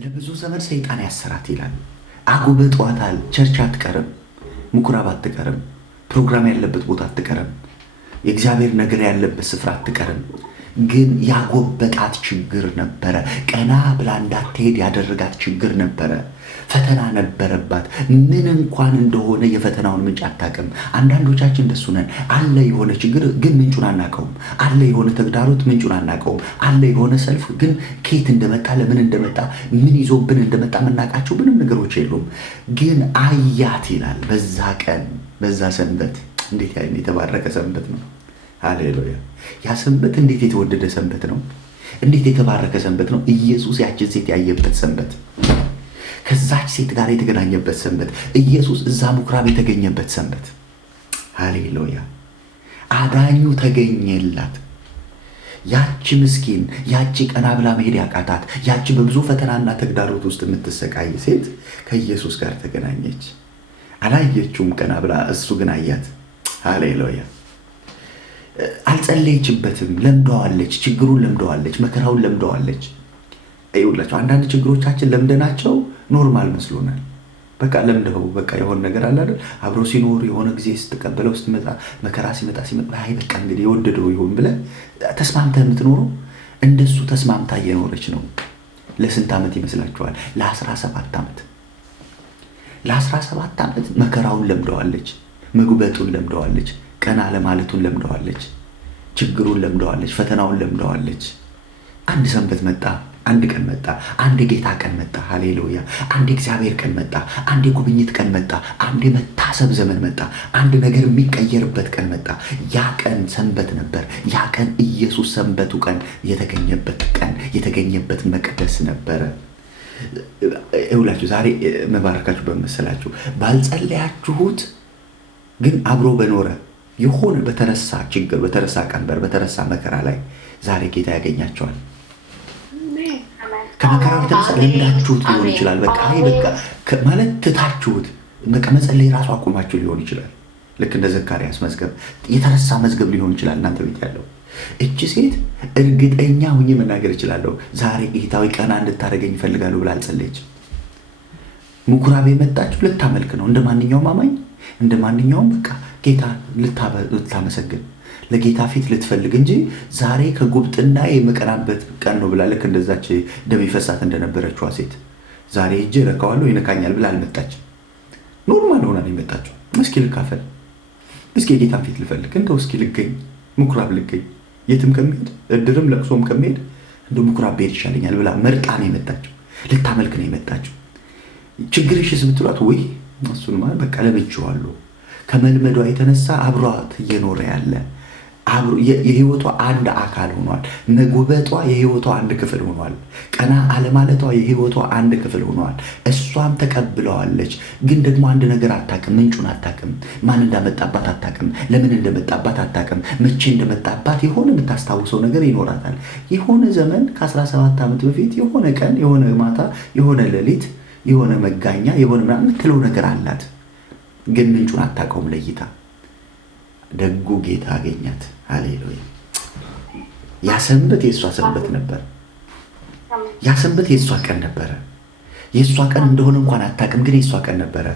ለብዙ ዘመን ሰይጣን ያሰራት ይላል። አጉበጧታል። ቸርች አትቀርም፣ ምኩራብ አትቀርም፣ ፕሮግራም ያለበት ቦታ አትቀርም፣ የእግዚአብሔር ነገር ያለበት ስፍራ አትቀርም። ግን ያጎበጣት ችግር ነበረ። ቀና ብላ እንዳትሄድ ያደረጋት ችግር ነበረ። ፈተና ነበረባት። ምን እንኳን እንደሆነ የፈተናውን ምንጭ አታውቅም። አንዳንዶቻችን እንደሱ ነን። አለ የሆነ ችግር ግን ምንጩን አናውቀውም። አለ የሆነ ተግዳሮት ምንጩን አናውቀውም። አለ የሆነ ሰልፍ ግን ከየት እንደመጣ ለምን እንደመጣ ምን ይዞብን እንደመጣ የምናውቃቸው ምንም ነገሮች የሉም። ግን አያት ይላል። በዛ ቀን በዛ ሰንበት እንዴት የተባረከ ሰንበት ነው! ሃሌሉያ! ያ ሰንበት እንዴት የተወደደ ሰንበት ነው! እንዴት የተባረከ ሰንበት ነው! ኢየሱስ ያችን ሴት ያየበት ሰንበት፣ ከዛች ሴት ጋር የተገናኘበት ሰንበት፣ ኢየሱስ እዛ ምኩራብ የተገኘበት ሰንበት። ሃሌሉያ! አዳኙ ተገኘላት። ያቺ ምስኪን፣ ያቺ ቀና ብላ መሄድ ያቃታት፣ ያቺ በብዙ ፈተናና ተግዳሮት ውስጥ የምትሰቃይ ሴት ከኢየሱስ ጋር ተገናኘች። አላየችውም ቀና ብላ፣ እሱ ግን አያት። ሃሌሉያ! አልጸለየችበትም። ለምደዋለች። ችግሩን ለምደዋለች። መከራውን ለምደዋለች። ይኸውላችሁ አንዳንድ ችግሮቻችን ለምደናቸው ኖርማል መስሎናል። በቃ ለምደው በቃ የሆነ ነገር አለ አይደል? አብሮ ሲኖር የሆነ ጊዜ ስትቀበለው ስትመጣ መከራ ሲመጣ አይ በቃ እንግዲህ የወደደው ይሁን ብለህ ተስማምተህ የምትኖረው እንደሱ ተስማምታ እየኖረች ነው። ለስንት ዓመት ይመስላችኋል? ለ17 ዓመት። ለ17 ዓመት መከራውን ለምደዋለች። መጉበጡን ለምደዋለች። ቀና ለማለቱን ለምደዋለች። ችግሩን ለምደዋለች። ፈተናውን ለምደዋለች። አንድ ሰንበት መጣ። አንድ ቀን መጣ። አንድ የጌታ ቀን መጣ። ሃሌሉያ! አንድ የእግዚአብሔር ቀን መጣ። አንድ የጉብኝት ቀን መጣ። አንድ የመታሰብ ዘመን መጣ። አንድ ነገር የሚቀየርበት ቀን መጣ። ያ ቀን ሰንበት ነበር። ያ ቀን ኢየሱስ ሰንበቱ ቀን የተገኘበት ቀን፣ የተገኘበት መቅደስ ነበረ። ይኸውላችሁ ዛሬ መባረካችሁ በመሰላችሁ ባልጸለያችሁት ግን አብሮ በኖረ የሆነ በተረሳ ችግር፣ በተረሳ ቀንበር፣ በተረሳ መከራ ላይ ዛሬ ጌታ ያገኛቸዋል። ከመከራው የተነሳ ለምዳችሁት ሊሆን ይችላል። በቃ ማለት ትታችሁት በቃ መጸለይ ራሱ አቁማችሁ ሊሆን ይችላል። ልክ እንደ ዘካርያስ መዝገብ የተረሳ መዝገብ ሊሆን ይችላል እናንተ ቤት ያለው። እቺ ሴት እርግጠኛ ሁኜ መናገር እችላለሁ ዛሬ ጌታዊ ቀና እንድታደርገኝ ይፈልጋሉ ብላ አልጸለየችም። ምኩራብ የመጣችሁ ልታመልክ ነው። እንደ ማንኛውም አማኝ፣ እንደ ማንኛውም በቃ ጌታ ልታመሰግን ለጌታ ፊት ልትፈልግ እንጂ ዛሬ ከጉብጥና የመቀናበት ቀን ነው ብላ ልክ እንደዛች ደም ይፈሳት እንደነበረችዋ ሴት ዛሬ እጄ ረካዋለሁ ይነካኛል ብላ አልመጣችም። ኖርማል ሆና ነው የመጣችው። እስኪ ልካፈል፣ እስኪ የጌታን ፊት ልፈልግ፣ እንደው እስኪ ልገኝ፣ ምኩራብ ልገኝ፣ የትም ከሚሄድ እድርም ለቅሶም ከሚሄድ እንደው ምኩራብ ብሄድ ይሻለኛል ብላ መርጣ ነው የመጣችው። ልታመልክ ነው የመጣችው። ችግርሽስ ብትሏት ወይ እሱንማ በቃ ለምጄዋለሁ። ከመልመዷ የተነሳ አብሯት እየኖረ ያለ የህይወቷ አንድ አካል ሆኗል። መጉበጧ የህይወቷ አንድ ክፍል ሆኗል። ቀና አለማለቷ የህይወቷ አንድ ክፍል ሆኗል። እሷም ተቀብለዋለች። ግን ደግሞ አንድ ነገር አታውቅም። ምንጩን አታውቅም። ማን እንዳመጣባት አታውቅም። ለምን እንደመጣባት አታውቅም። መቼ እንደመጣባት የሆነ የምታስታውሰው ነገር ይኖራታል። የሆነ ዘመን ከ17 ዓመት በፊት የሆነ ቀን፣ የሆነ ማታ፣ የሆነ ሌሊት፣ የሆነ መጋኛ፣ የሆነ ምናምን የምትለው ነገር አላት። ግን ምንጩን አታውቀውም ለይታ። ደጉ ጌታ አገኛት። ሃሌሉያ! ያ ሰንበት የእሷ ሰንበት ነበር። ያ ሰንበት የእሷ ቀን ነበረ። የእሷ ቀን እንደሆነ እንኳን አታውቅም፣ ግን የእሷ ቀን ነበረ።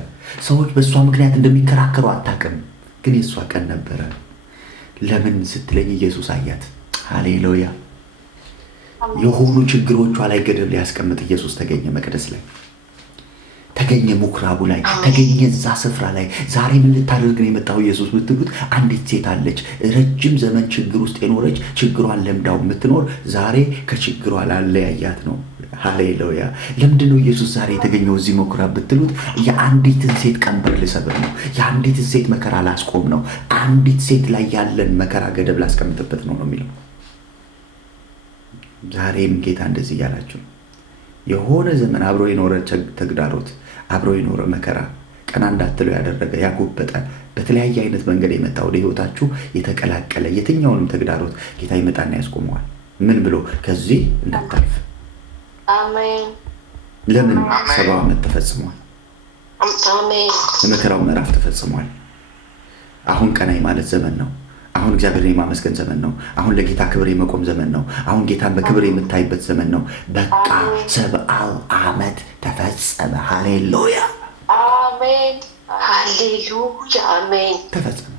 ሰዎች በእሷ ምክንያት እንደሚከራከሩ አታውቅም፣ ግን የእሷ ቀን ነበረ። ለምን ስትለኝ ኢየሱስ አያት። ሃሌሉያ! የሆኑ ችግሮቿ ላይ ገደብ ሊያስቀምጥ ኢየሱስ ተገኘ። መቅደስ ላይ ተገኘ፣ ምኩራቡ ላይ ተገኘ፣ እዛ ስፍራ ላይ። ዛሬ ምን ልታደርግ ነው የመጣው ኢየሱስ ብትሉት፣ አንዲት ሴት አለች፣ ረጅም ዘመን ችግር ውስጥ የኖረች፣ ችግሯን ለምዳው የምትኖር፣ ዛሬ ከችግሯ ላለያያት ነው። ሃሌሉያ! ለምንድን ነው ኢየሱስ ዛሬ የተገኘው እዚህ ምኩራብ ብትሉት፣ የአንዲትን ሴት ቀንበር ልሰብር ነው። የአንዲትን ሴት መከራ ላስቆም ነው። አንዲት ሴት ላይ ያለን መከራ ገደብ ላስቀምጥበት ነው የሚለው። ዛሬም ጌታ እንደዚህ እያላችሁ የሆነ ዘመን አብሮ የኖረ ተግዳሮት፣ አብሮ የኖረ መከራ፣ ቀና እንዳትለው ያደረገ ያጎበጠ፣ በተለያየ አይነት መንገድ የመጣ ወደ ህይወታችሁ የተቀላቀለ የትኛውንም ተግዳሮት ጌታ ይመጣና ያስቆመዋል። ምን ብሎ? ከዚህ እንዳታልፍ። አሜን። ለምን? 70 ዓመት ተፈጽሟል። አሜን። የመከራው ምዕራፍ ተፈጽሟል። አሁን ቀናይ ማለት ዘመን ነው። አሁን እግዚአብሔርን የማመስገን ዘመን ነው። አሁን ለጌታ ክብር የመቆም ዘመን ነው። አሁን ጌታን በክብር የምታይበት ዘመን ነው። በቃ 70 ዓመት ተፈጸመ። ሃሌሉያ አሜን፣ ሃሌሉያ፣ አሜን። ተፈጸመ።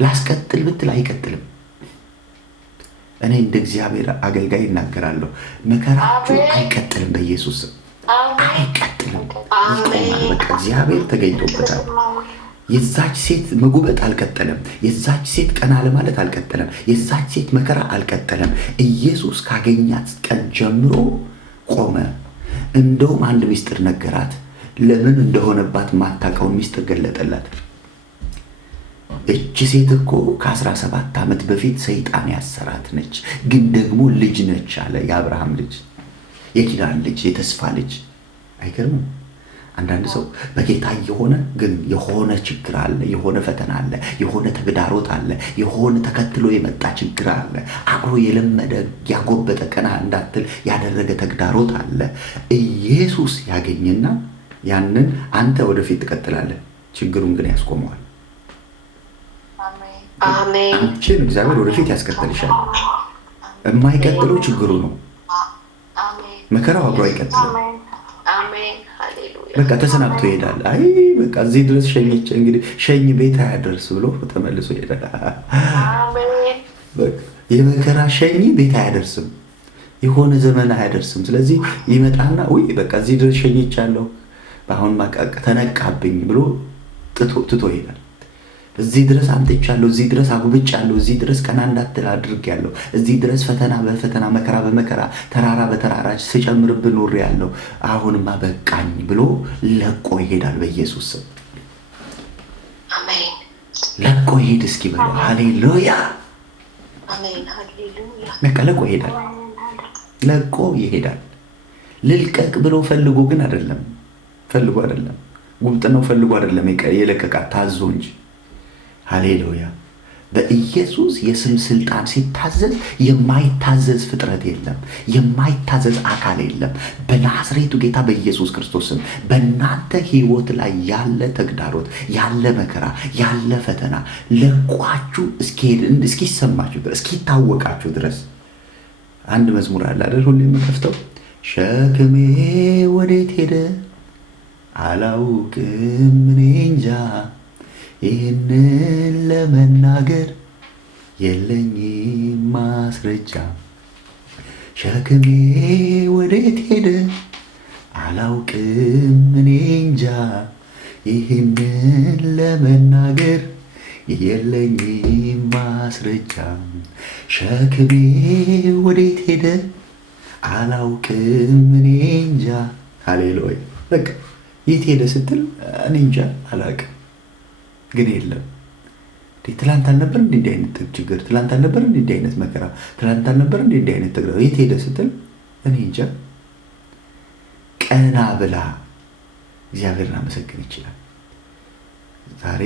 ላስቀጥል ብትል አይቀጥልም። እኔ እንደ እግዚአብሔር አገልጋይ እናገራለሁ። መከራችሁ አይቀጥልም። በኢየሱስ አይቀጥልም፣ ይቆማል። በቃ እግዚአብሔር ተገኝቶበታል። የዛች ሴት መጉበጥ አልቀጠለም። የዛች ሴት ቀና ለማለት አልቀጠለም። የዛች ሴት መከራ አልቀጠለም። ኢየሱስ ካገኛት ቀን ጀምሮ ቆመ። እንደውም አንድ ምስጢር ነገራት። ለምን እንደሆነባት ማታውቀውን ምስጢር ገለጠላት። እቺ ሴት እኮ ከ17 ዓመት በፊት ሰይጣን ያሰራት ነች፣ ግን ደግሞ ልጅ ነች አለ። የአብርሃም ልጅ፣ የኪዳን ልጅ፣ የተስፋ ልጅ። አይገርምም? አንዳንድ ሰው በጌታ የሆነ ግን የሆነ ችግር አለ፣ የሆነ ፈተና አለ፣ የሆነ ተግዳሮት አለ፣ የሆነ ተከትሎ የመጣ ችግር አለ፣ አብሮ የለመደ ያጎበጠ ቀና እንዳትል ያደረገ ተግዳሮት አለ። ኢየሱስ ያገኝና ያንን አንተ ወደፊት ትቀጥላለህ፣ ችግሩን ግን ያስቆመዋል። አሜን። አንቺን እግዚአብሔር ወደፊት ያስቀጥልሻል። የማይቀጥለው ችግሩ ነው። መከራው አብሮ አይቀጥልም። በቃ ተሰናብቶ ይሄዳል። አይ በቃ እዚህ ድረስ ሸኝቼ እንግዲህ ሸኝ ቤት አያደርስ ብሎ ተመልሶ ይሄዳል። በቃ የመከራ ሸኝ ቤት አያደርስም፣ የሆነ ዘመን አያደርስም። ስለዚህ ይመጣና ውይ በቃ እዚህ ድረስ ሸኝቻለሁ፣ አሁን ማቃቅ ተነቃብኝ ብሎ ትቶ ይሄዳል። እዚህ ድረስ አምጥቻለሁ፣ እዚህ ድረስ አጉብጫለሁ፣ እዚህ ድረስ ቀና እንዳትል አድርጌያለሁ፣ እዚህ ድረስ ፈተና በፈተና መከራ በመከራ ተራራ በተራራ ስጨምርብህ ኖሬያለሁ፣ አሁንማ በቃኝ ብሎ ለቆ ይሄዳል። በኢየሱስ ስም አሜን። ለቆ ይሄድ እስኪ በለው። ሃሌሉያ አሜን፣ ሃሌሉያ። በቃ ለቆ ይሄዳል፣ ለቆ ይሄዳል። ልልቀቅ ብሎ ፈልጎ ግን አይደለም፣ ፈልጎ አይደለም፣ ጉብጥናው ፈልጎ አይደለም የለቀቃት ታዞ እንጂ። ሃሌሉያ። በኢየሱስ የስም ስልጣን ሲታዘዝ የማይታዘዝ ፍጥረት የለም፣ የማይታዘዝ አካል የለም። በናዝሬቱ ጌታ በኢየሱስ ክርስቶስም በእናንተ ሕይወት ላይ ያለ ተግዳሮት፣ ያለ መከራ፣ ያለ ፈተና ለቋችሁ እስኪሰማችሁ ድረስ እስኪታወቃችሁ ድረስ አንድ መዝሙር አለ አይደል? ሁሌ የምከፍተው ሸክሜ ወዴት ሄደ አላውቅም እኔ እንጃ፣ ይህንን ለመናገር የለኝም ማስረጃ። ሸክሜ ወዴት ሄደ አላውቅም እኔ እንጃ፣ ይህንን ለመናገር የለኝም ማስረጃ። ሸክሜ ወዴት ሄደ አላውቅም እኔ እንጃ። ሃሌሉያ። በቃ የት ሄደ ስትል እኔ እንጃ አላውቅም፣ ግን የለም። ትላንት አልነበር እንዲህ አይነት ችግር? ትላንት አልነበር እንዲህ አይነት መከራ? ትላንት አልነበር እንዲህ አይነት ተግዳሮት? የት ሄደ ስትል እኔ እንጃ። ቀና ብላ እግዚአብሔርን አመሰግን ይችላል። ዛሬ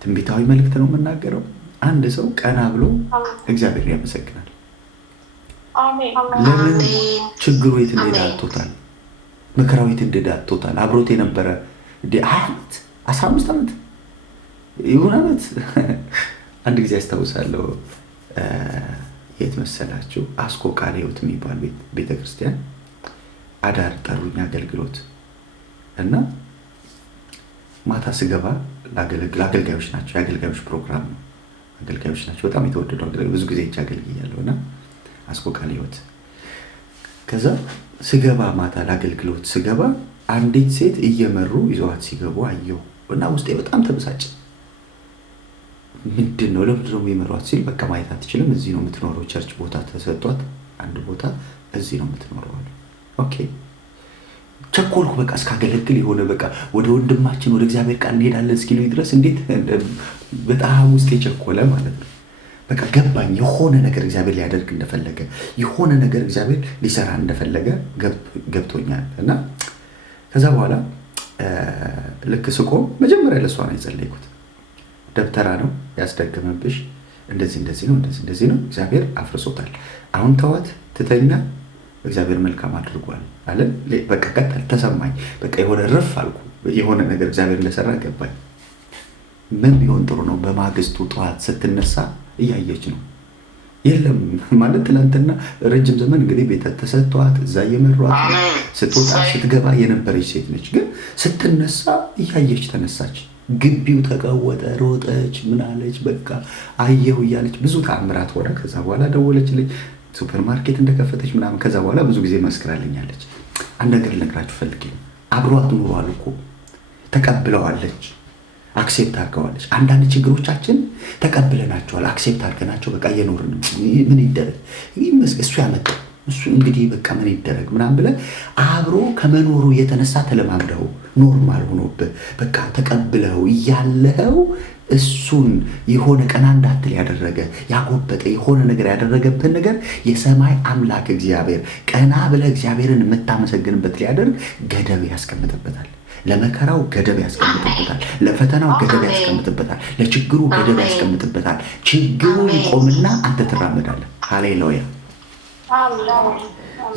ትንቢታዊ መልእክት ነው የምናገረው። አንድ ሰው ቀና ብሎ እግዚአብሔርን ያመሰግናል። ለምን? ችግሩ የት እንደሄደ አጥቶታል። መከራው የት እንደሄደ አጥቶታል። አብሮት የነበረ 20 ዓመት 15 ዓመት ይሁን ዓመት አንድ ጊዜ አስታውሳለሁ። የት መሰላችሁ? አስኮ ቃለ ሕይወት የሚባል ቤተክርስቲያን አዳር ጠሩኝ አገልግሎት እና ማታ ስገባ አገልጋዮች ናቸው። የአገልጋዮች ፕሮግራም ነው። አገልጋዮች ናቸው። በጣም የተወደዱ አገልጋዮች። ብዙ ጊዜ ይህች አገልግያለሁ እና አስኮ ቃለ ሕይወት። ከዛ ስገባ ማታ ለአገልግሎት ስገባ አንዲት ሴት እየመሩ ይዘዋት ሲገቡ አየሁ እና ውስጤ በጣም ተበሳጨ። ምንድን ነው ለምንድን ነው የሚመሯት ሲል በቃ ማየት አትችልም፣ እዚህ ነው የምትኖረው፣ ቸርች ቦታ ተሰጧት፣ አንድ ቦታ እዚህ ነው የምትኖረው አለ። ኦኬ ቸኮልኩ። በቃ እስካገለግል የሆነ በቃ ወደ ወንድማችን ወደ እግዚአብሔር ቃል እንሄዳለን እስኪሉኝ ድረስ እንዴት በጣም ውስጤ ቸኮለ ማለት ነው። በቃ ገባኝ፣ የሆነ ነገር እግዚአብሔር ሊያደርግ እንደፈለገ፣ የሆነ ነገር እግዚአብሔር ሊሰራ እንደፈለገ ገብቶኛል። እና ከዛ በኋላ ልክ ስቆም መጀመሪያ ለሷ ነው የጸለይኩት። ደብተራ ነው ያስደገመብሽ፣ እንደዚህ ነው፣ እንደዚህ ነው፣ እግዚአብሔር አፍርሶታል። አሁን ተዋት ትተኛ፣ እግዚአብሔር መልካም አድርጓል አለ። በቃ ቀጠል ተሰማኝ። በቃ የሆነ ረፍ አልኩ። የሆነ ነገር እግዚአብሔር እንደሰራ ገባኝ። ምን ቢሆን ጥሩ ነው? በማግስቱ ጠዋት ስትነሳ እያየች ነው። የለም ማለት ትናንትና ረጅም ዘመን እንግዲህ ቤተ ተሰጥቷት እዛ እየመሯት ስትወጣ ስትገባ የነበረች ሴት ነች። ግን ስትነሳ እያየች ተነሳች። ግቢው ተቀወጠ፣ ሮጠች፣ ምን አለች፣ በቃ አየሁ እያለች ብዙ ተአምራት ሆነ። ከዛ በኋላ ደወለችልኝ ሱፐር ማርኬት እንደከፈተች ምናምን። ከዛ በኋላ ብዙ ጊዜ መስክራልኛለች። አንድ ነገር ልነግራችሁ ፈልጌ ነው። አብሯት ኑሯል እኮ ተቀብለዋለች፣ አክሴፕት አድርገዋለች። አንዳንድ ችግሮቻችን ተቀብለናቸዋል፣ አክሴፕት አድርገናቸው በቃ እየኖርን ምን ይደረግ እሱ ያመጣው እሱ እንግዲህ በቃ ምን ይደረግ ምናምን ብለህ አብሮ ከመኖሩ የተነሳ ተለማምደው ኖርማል ሆኖብህ በቃ ተቀብለው እያለኸው እሱን የሆነ ቀና እንዳትል ያደረገ ያጎበጠ የሆነ ነገር ያደረገብህን ነገር የሰማይ አምላክ እግዚአብሔር ቀና ብለህ እግዚአብሔርን የምታመሰግንበት ሊያደርግ ገደብ ያስቀምጥበታል። ለመከራው ገደብ ያስቀምጥበታል። ለፈተናው ገደብ ያስቀምጥበታል። ለችግሩ ገደብ ያስቀምጥበታል። ችግሩ ይቆምና አንተ ትራመዳለህ። ሃሌሉያ።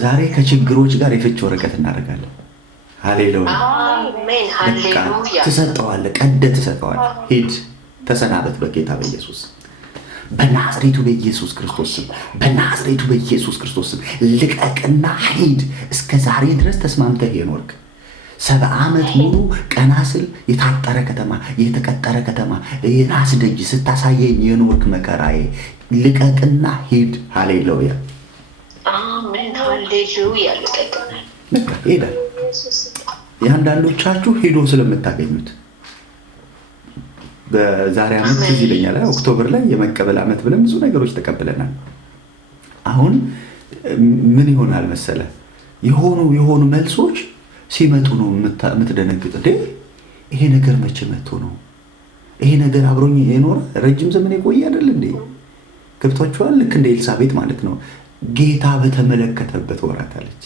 ዛሬ ከችግሮች ጋር የፍች ወረቀት እናደርጋለን። ሃሌሉያ። በቃ ትሰጠዋለህ፣ ቀደህ ትሰጠዋለህ። ሂድ ተሰናበት በጌታ በኢየሱስ በናዝሬቱ በኢየሱስ ክርስቶስ ስም፣ በናዝሬቱ በኢየሱስ ክርስቶስ ስም ልቀቅና ሂድ። እስከ ዛሬ ድረስ ተስማምተህ የኖርክ 70 ዓመት ሙሉ ቀና ስል የታጠረ ከተማ የተቀጠረ ከተማ የናስ ደጅ ስታሳየኝ የኖርክ መከራዬ ልቀቅና ሂድ። ሃሌሉያ አሜን። ሃሌሉያ። ልቀቅና በቃ ሄዳል። የአንዳንዶቻችሁ ሄዶ ስለምታገኙት በዛሬ ዓመት ትዝ ይለኛል ኦክቶበር ላይ የመቀበል ዓመት ብለን ብዙ ነገሮች ተቀብለናል። አሁን ምን ይሆናል መሰለ የሆኑ መልሶች ሲመጡ ነው የምትደነግጥ። እንዴ ይሄ ነገር መቼ መጥቶ ነው? ይሄ ነገር አብሮኝ የኖረ ረጅም ዘመን የቆየ አይደል እንዴ? ገብቷችኋል? ልክ እንደ ኤልሳቤጥ ማለት ነው። ጌታ በተመለከተበት ወራት አለች።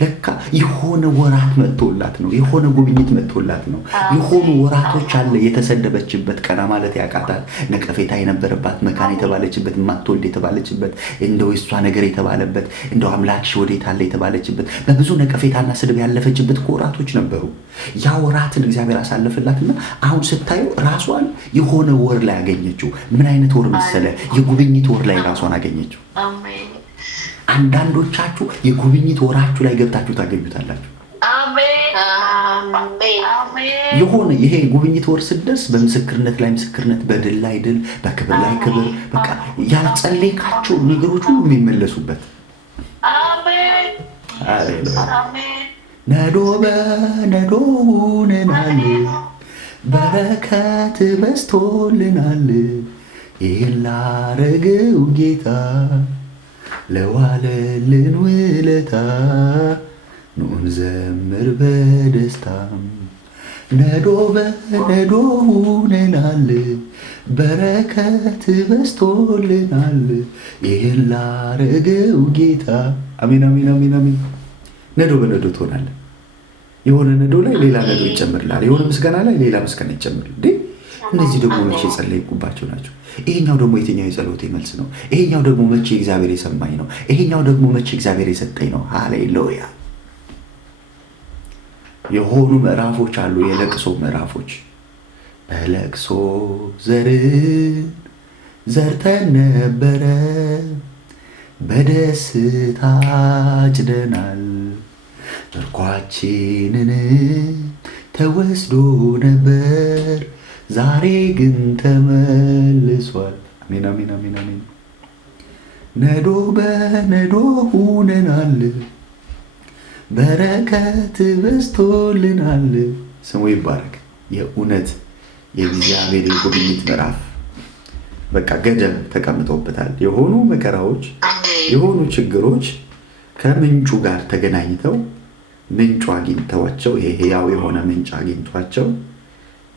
ለካ የሆነ ወራት መጥቶላት ነው። የሆነ ጉብኝት መጥቶላት ነው። የሆኑ ወራቶች አለ የተሰደበችበት፣ ቀና ማለት ያቃታት፣ ነቀፌታ የነበረባት፣ መካን የተባለችበት፣ ማትወልድ የተባለችበት፣ እንደው እሷ ነገር የተባለበት፣ እንደው አምላክሽ ወዴት አለ የተባለችበት፣ በብዙ ነቀፌታና ስድብ ያለፈችበት ወራቶች ነበሩ። ያ ወራትን እግዚአብሔር አሳለፈላትና አሁን ስታዩ ራሷን የሆነ ወር ላይ አገኘችው። ምን አይነት ወር መሰለ? የጉብኝት ወር ላይ ራሷን አገኘችው። አንዳንዶቻችሁ የጉብኝት ወራችሁ ላይ ገብታችሁ ታገኙታላችሁ። የሆነ ይሄ ጉብኝት ወር ስደርስ በምስክርነት ላይ ምስክርነት፣ በድል ላይ ድል፣ በክብር ላይ ክብር፣ በቃ ያልጸለይካቸው ነገሮች ሁሉ የሚመለሱበት። ነዶ በነዶ ሆነናል፣ በረከት በዝቶልናል፣ ይህን ላረገው ጌታ ለዋለልን ውለታ ኑን ዘምር በደስታ። ነዶ በነዶ ሆነናል፣ በረከት በዝቶልናል፣ ይህን ላረገው ጌታ። አሜን አሜን አሜን አሜን። ነዶ በነዶ ትሆናለህ። የሆነ ነዶ ላይ ሌላ ነዶ ይጨምርልሃል። የሆነ ምስጋና ላይ ሌላ ምስጋና ይጨምርልሃል። እነዚህ ደግሞ መቼ የጸለይኩባቸው ናቸው? ይሄኛው ደግሞ የትኛው የጸሎቴ መልስ ነው? ይሄኛው ደግሞ መቼ እግዚአብሔር የሰማኝ ነው? ይሄኛው ደግሞ መቼ እግዚአብሔር የሰጠኝ ነው? ሃሌሉያ። የሆኑ ምዕራፎች አሉ፣ የለቅሶ ምዕራፎች። በለቅሶ ዘርን ዘርተን ነበረ፣ በደስታ አጭደናል፣ ምርኳችንን ተወስዶ ነበር፣ ዛሬ ግን ተመልሷል። አሜን አሜን አሜን አሜን። ነዶ በነዶ ሆነናል፣ በረከት በዝቶልናል። ስሙ ይባረክ። የእውነት የእግዚአብሔር የጉብኝት ምዕራፍ በቃ ገደብ ተቀምጦበታል። የሆኑ መከራዎች፣ የሆኑ ችግሮች ከምንጩ ጋር ተገናኝተው ምንጩ አግኝተዋቸው፣ ይሄ ሕያው የሆነ ምንጭ አግኝቷቸው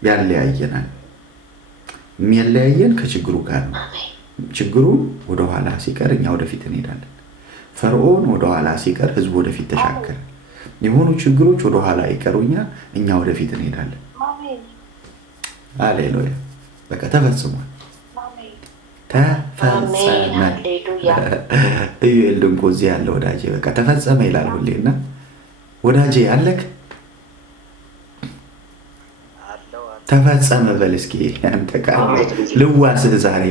ያለያየናል። የሚያለያየን ከችግሩ ጋር ነው። ችግሩ ወደኋላ ሲቀር እኛ ወደፊት እንሄዳለን። ፈርዖን ወደኋላ ሲቀር ህዝቡ ወደፊት ተሻገረ። የሆኑ ችግሮች ወደኋላ ይቀሩኛ፣ እኛ ወደፊት እንሄዳለን። ሃሌሉያ። በቃ ተፈጽሟል፣ ተፈጸመ። ኢዩኤል ድንቆ እዚህ ያለ ወዳጄ በቃ ተፈጸመ ይላል ሁሌና ወዳጄ አለክ ተፈጸመ በል እስኪ አንተ ቃል ልዋስህ ዛሬ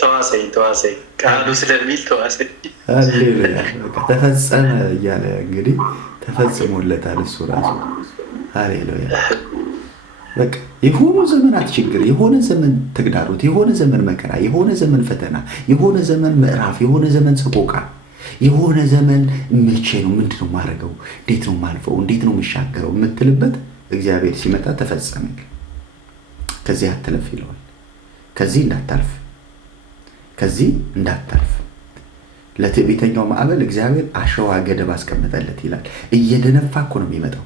ተዋሰኝ ቃሉ ስለሚል ተዋሰኝ። ሃሌሉያ ተፈጸመ እያለ እንግዲህ ተፈጽሞለታል እሱ ራሱ። ሃሌሉያ በቃ የሆኑ ዘመናት ችግር፣ የሆነ ዘመን ተግዳሮት፣ የሆነ ዘመን መከራ፣ የሆነ ዘመን ፈተና፣ የሆነ ዘመን ምዕራፍ፣ የሆነ ዘመን ሰቆቃ፣ የሆነ ዘመን መቼ ነው ምንድን ነው የማደርገው፣ እንዴት ነው የማልፈው፣ እንዴት ነው የምሻገረው የምትልበት እግዚአብሔር ሲመጣ ተፈጸመ ከዚህ አትለፍ ይለዋል። ከዚህ እንዳታልፍ፣ ከዚህ እንዳታልፍ። ለትዕቢተኛው ማዕበል እግዚአብሔር አሸዋ ገደብ አስቀምጠለት ይላል። እየደነፋ እኮ ነው የሚመጣው።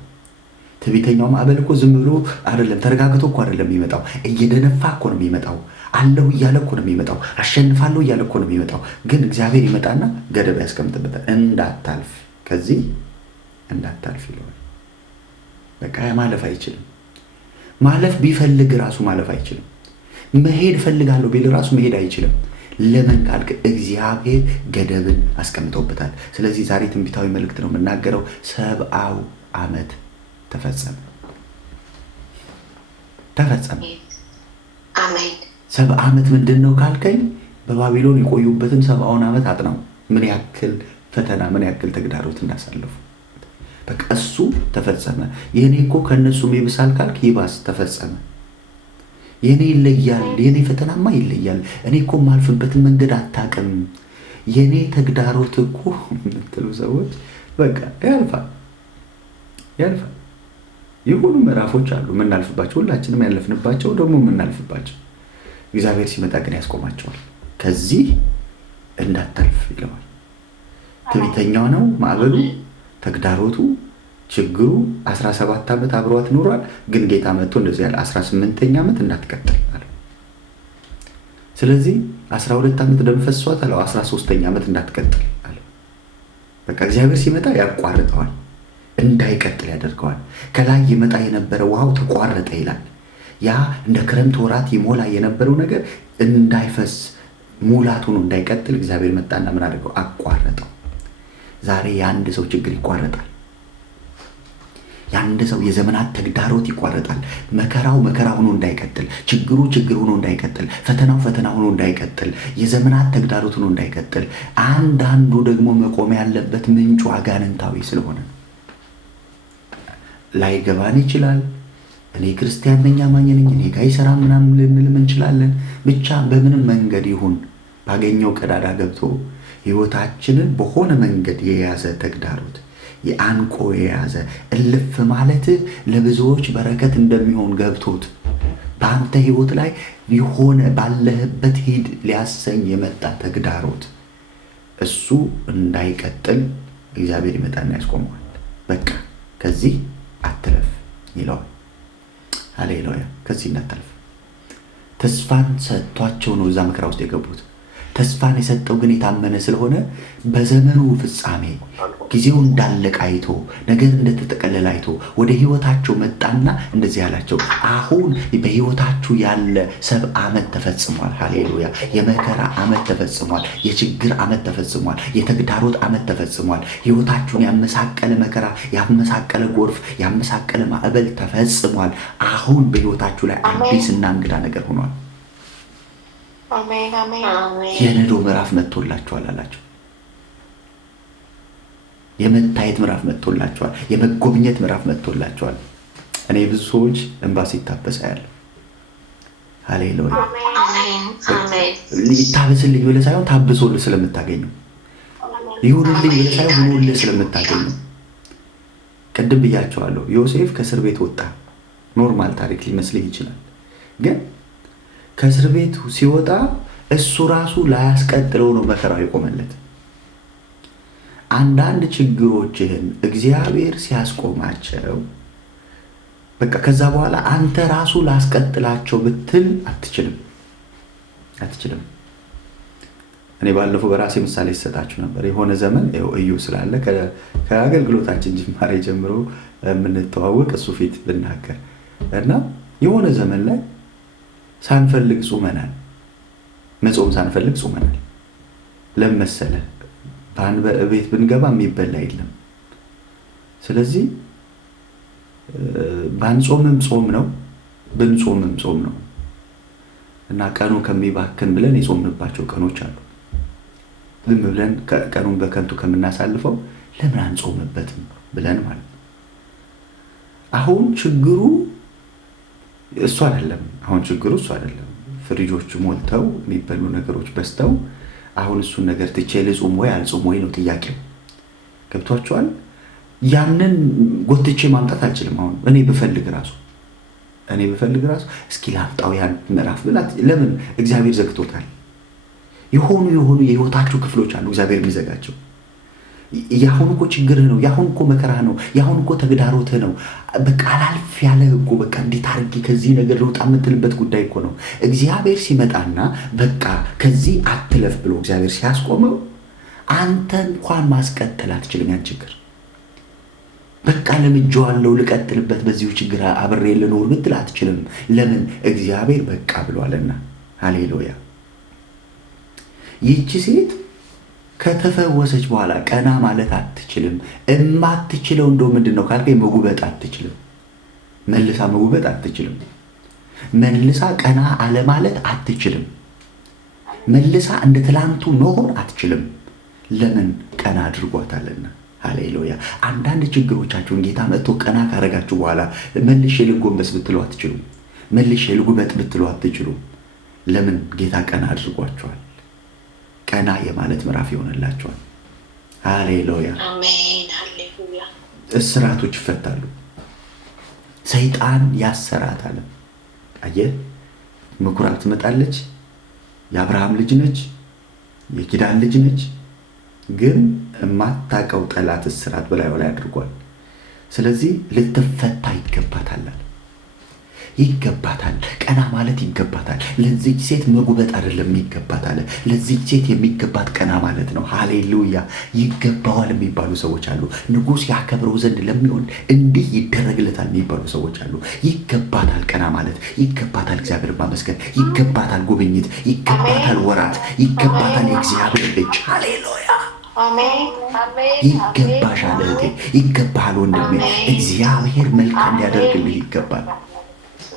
ትዕቢተኛው ማዕበል እኮ ዝም ብሎ አይደለም፣ ተረጋግቶ እኮ አይደለም የሚመጣው። እየደነፋ እኮ ነው የሚመጣው። አለሁ እያለ እኮ ነው የሚመጣው። አሸንፋለሁ እያለ እኮ ነው የሚመጣው። ግን እግዚአብሔር ይመጣና ገደብ ያስቀምጥበታል። እንዳታልፍ፣ ከዚህ እንዳታልፍ ይለዋል። በቃ ማለፍ አይችልም። ማለፍ ቢፈልግ ራሱ ማለፍ አይችልም። መሄድ ፈልጋለሁ ቢል ራሱ መሄድ አይችልም። ለምን ካልክ እግዚአብሔር ገደብን አስቀምጠውበታል። ስለዚህ ዛሬ ትንቢታዊ መልእክት ነው የምናገረው። 70 ዓመት ተፈጸመ። አሜን። 70 ዓመት ምንድን ነው ካልከኝ በባቢሎን የቆዩበትን 70 ዓመት አጥናው። ምን ያክል ፈተና፣ ምን ያክል ተግዳሮት እንዳሳለፉ። በቃ እሱ ተፈጸመ። የኔ እኮ ከነሱም ይብሳል ካልክ ይባስ ተፈጸመ። የኔ ይለያል፣ የኔ ፈተናማ ይለያል። እኔ እኮ ማልፍበትን መንገድ አታውቅም። የኔ ተግዳሮት እኮ የምትሉ ሰዎች በቃ ያልፋል። የሆኑ ምዕራፎች አሉ የምናልፍባቸው፣ ሁላችንም ያለፍንባቸው፣ ደግሞ የምናልፍባቸው። እግዚአብሔር ሲመጣ ግን ያስቆማቸዋል። ከዚህ እንዳታልፍ ይለዋል። ትዕቢተኛው ነው ማዕበሉ፣ ተግዳሮቱ፣ ችግሩ 17 ዓመት አብሯት ኖሯል። ግን ጌታ መጥቶ እንደዚህ ያለ 18ኛ ዓመት እንዳትቀጥል አለ። ስለዚህ 12 ዓመት ደም ፈሷት አለው። 13ኛ ዓመት እንዳትቀጥል አለ። በቃ እግዚአብሔር ሲመጣ ያቋርጠዋል፣ እንዳይቀጥል ያደርገዋል። ከላይ ይመጣ የነበረ ውሃው ተቋረጠ ይላል። ያ እንደ ክረምት ወራት ይሞላ የነበረው ነገር እንዳይፈስ ሙላት ሆኖ እንዳይቀጥል እግዚአብሔር መጣና ምን አድርገው አቋረጠው። ዛሬ የአንድ ሰው ችግር ይቋረጣል። የአንድ ሰው የዘመናት ተግዳሮት ይቋረጣል። መከራው መከራ ሆኖ እንዳይቀጥል፣ ችግሩ ችግር ሆኖ እንዳይቀጥል፣ ፈተናው ፈተና ሆኖ እንዳይቀጥል፣ የዘመናት ተግዳሮት ሆኖ እንዳይቀጥል፣ አንዳንዱ ደግሞ መቆም ያለበት ምንጩ አጋንንታዊ ስለሆነ ላይገባን ይችላል። እኔ ክርስቲያን ነኝ፣ አማኝ ነኝ፣ እኔ ጋር ይሰራ ምናምን ልንልም እንችላለን። ብቻ በምንም መንገድ ይሁን ባገኘው ቀዳዳ ገብቶ ህይወታችንን በሆነ መንገድ የያዘ ተግዳሮት የአንቆ የያዘ እልፍ ማለት ለብዙዎች በረከት እንደሚሆን ገብቶት በአንተ ህይወት ላይ የሆነ ባለህበት ሂድ ሊያሰኝ የመጣ ተግዳሮት እሱ እንዳይቀጥል እግዚአብሔር ይመጣና ያስቆመዋል። በቃ ከዚህ አትለፍ ይለዋል። ሃሌሉያ። ከዚህ እንዳትለፍ ተስፋን ሰጥቷቸው ነው እዛ መከራ ውስጥ የገቡት። ተስፋን የሰጠው ግን የታመነ ስለሆነ በዘመኑ ፍጻሜ ጊዜው እንዳለቀ አይቶ ነገር እንደተጠቀለለ አይቶ ወደ ህይወታቸው መጣና እንደዚህ ያላቸው፣ አሁን በህይወታችሁ ያለ 70 ዓመት ተፈጽሟል። ሃሌሉያ። የመከራ ዓመት ተፈጽሟል። የችግር ዓመት ተፈጽሟል። የተግዳሮት ዓመት ተፈጽሟል። ህይወታችሁን ያመሳቀለ መከራ፣ ያመሳቀለ ጎርፍ፣ ያመሳቀለ ማዕበል ተፈጽሟል። አሁን በህይወታችሁ ላይ አዲስና እንግዳ ነገር ሆኗል። የነዶ ምዕራፍ መጥቶላችኋል አላቸው። የመታየት ምዕራፍ መጥቶላችኋል። የመጎብኘት ምዕራፍ መጥቶላችኋል። እኔ ብዙ ሰዎች እንባ ሲታበስ አያለሁ። ሃሌሉያ። ይታበስልኝ ብለህ ሳይሆን ታብሶልህ ስለምታገኘው፣ ይሁንልኝ ብለህ ሳይሆን ሆኖልህ ስለምታገኘው። ቅድም ብያቸዋለሁ። ዮሴፍ ከእስር ቤት ወጣ። ኖርማል ታሪክ ሊመስልህ ይችላል። ግን ከእስር ቤቱ ሲወጣ እሱ ራሱ ላያስቀጥለው ነው መከራው የቆመለት። አንዳንድ ችግሮችህን እግዚአብሔር ሲያስቆማቸው በቃ ከዛ በኋላ አንተ ራሱ ላስቀጥላቸው ብትል አትችልም። እኔ ባለፈው በራሴ ምሳሌ ሲሰጣችሁ ነበር። የሆነ ዘመን እዩ ስላለ ከአገልግሎታችን ጅማሬ ጀምሮ የምንተዋወቅ እሱ ፊት ብናገር እና የሆነ ዘመን ላይ ሳንፈልግ ጾመናል። መጾም ሳንፈልግ ጾመናል። ለምን መሰለህ? ቤት ብንገባ የሚበላ የለም። ስለዚህ ባንጾምም ጾም ነው፣ ብንጾምም ጾም ነው እና ቀኑ ከሚባክን ብለን የጾምንባቸው ቀኖች አሉ። ዝም ብለን ቀኑን በከንቱ ከምናሳልፈው ለምን አንጾምበትም ብለን ማለት ነው። አሁን ችግሩ እሱ አይደለም። ፍሪጆች ሞልተው የሚበሉ ነገሮች በዝተው አሁን እሱን ነገር ትቼ ልጹም ወይ አልጹም ወይ ነው ጥያቄው። ገብቷችኋል? ያንን ጎትቼ ማምጣት አልችልም። አሁን እኔ ብፈልግ ራሱ እስኪ ላምጣው ያን ምዕራፍ ብላት፣ ለምን እግዚአብሔር ዘግቶታል? የሆኑ የህይወታችሁ ክፍሎች አሉ እግዚአብሔር የሚዘጋቸው። ያሁን እኮ ችግርህ ነው፣ ያሁን እኮ መከራህ ነው፣ ያሁን እኮ ተግዳሮትህ ነው። በቃ አላልፍ ያለህ እኮ በቃ እንዴት አድርጌ ከዚህ ነገር ልውጣ የምትልበት ጉዳይ እኮ ነው። እግዚአብሔር ሲመጣና በቃ ከዚህ አትለፍ ብሎ እግዚአብሔር ሲያስቆመው አንተ እንኳን ማስቀጠል አትችልም ያን ችግር። በቃ ለምጄዋለሁ ልቀጥልበት በዚሁ ችግር አብሬ ልኖር ብትል አትችልም። ለምን? እግዚአብሔር በቃ ብሏልና። ሃሌሉያ። ይህች ሴት ከተፈወሰች በኋላ ቀና ማለት አትችልም። እማትችለው እንደው ምንድን ነው ካልከኝ መጉበጥ አትችልም። መልሳ መጉበጥ አትችልም። መልሳ ቀና አለ ማለት አትችልም። መልሳ እንደ ትላንቱ መሆን አትችልም። ለምን? ቀና አድርጓታልና። ሃሌሉያ። አንዳንድ ችግሮቻችሁን ጌታ መጥቶ ቀና ካረጋችሁ በኋላ መልሼ ልጎንበስ ብትሉ አትችሉም። መልሼ ልጉበጥ ብትሉ አትችሉም። ለምን? ጌታ ቀና አድርጓችኋል። ቀና የማለት ምዕራፍ ይሆንላችኋል። ሃሌሉያ አሜን። ሃሌሉያ። እስራቶች ይፈታሉ። ሰይጣን ያሰራታል። አየህ፣ ምኩራብ ትመጣለች። የአብርሃም ልጅ ነች፣ የኪዳን ልጅ ነች። ግን የማታውቀው ጠላት እስራት በላዩ ላይ አድርጓል። ስለዚህ ልትፈታ ይገባታል። ቀና ማለት ይገባታል። ለዚህች ሴት መጉበጥ አይደለም ይገባታል። ለዚህች ሴት የሚገባት ቀና ማለት ነው። ሃሌሉያ። ይገባዋል የሚባሉ ሰዎች አሉ። ንጉሥ ያከብረው ዘንድ ለሚሆን እንዲህ ይደረግለታል የሚባሉ ሰዎች አሉ። ይገባታል ቀና ማለት፣ ይገባታል እግዚአብሔር ማመስገን፣ ይገባታል ጉብኝት፣ ይገባታል ወራት፣ ይገባታል የእግዚአብሔር እጅ። ሃሌሉያ። ይገባሻል እህቴ፣ ይገባሃል ወንድሜ። እግዚአብሔር መልካም ሊያደርግልህ ይገባል።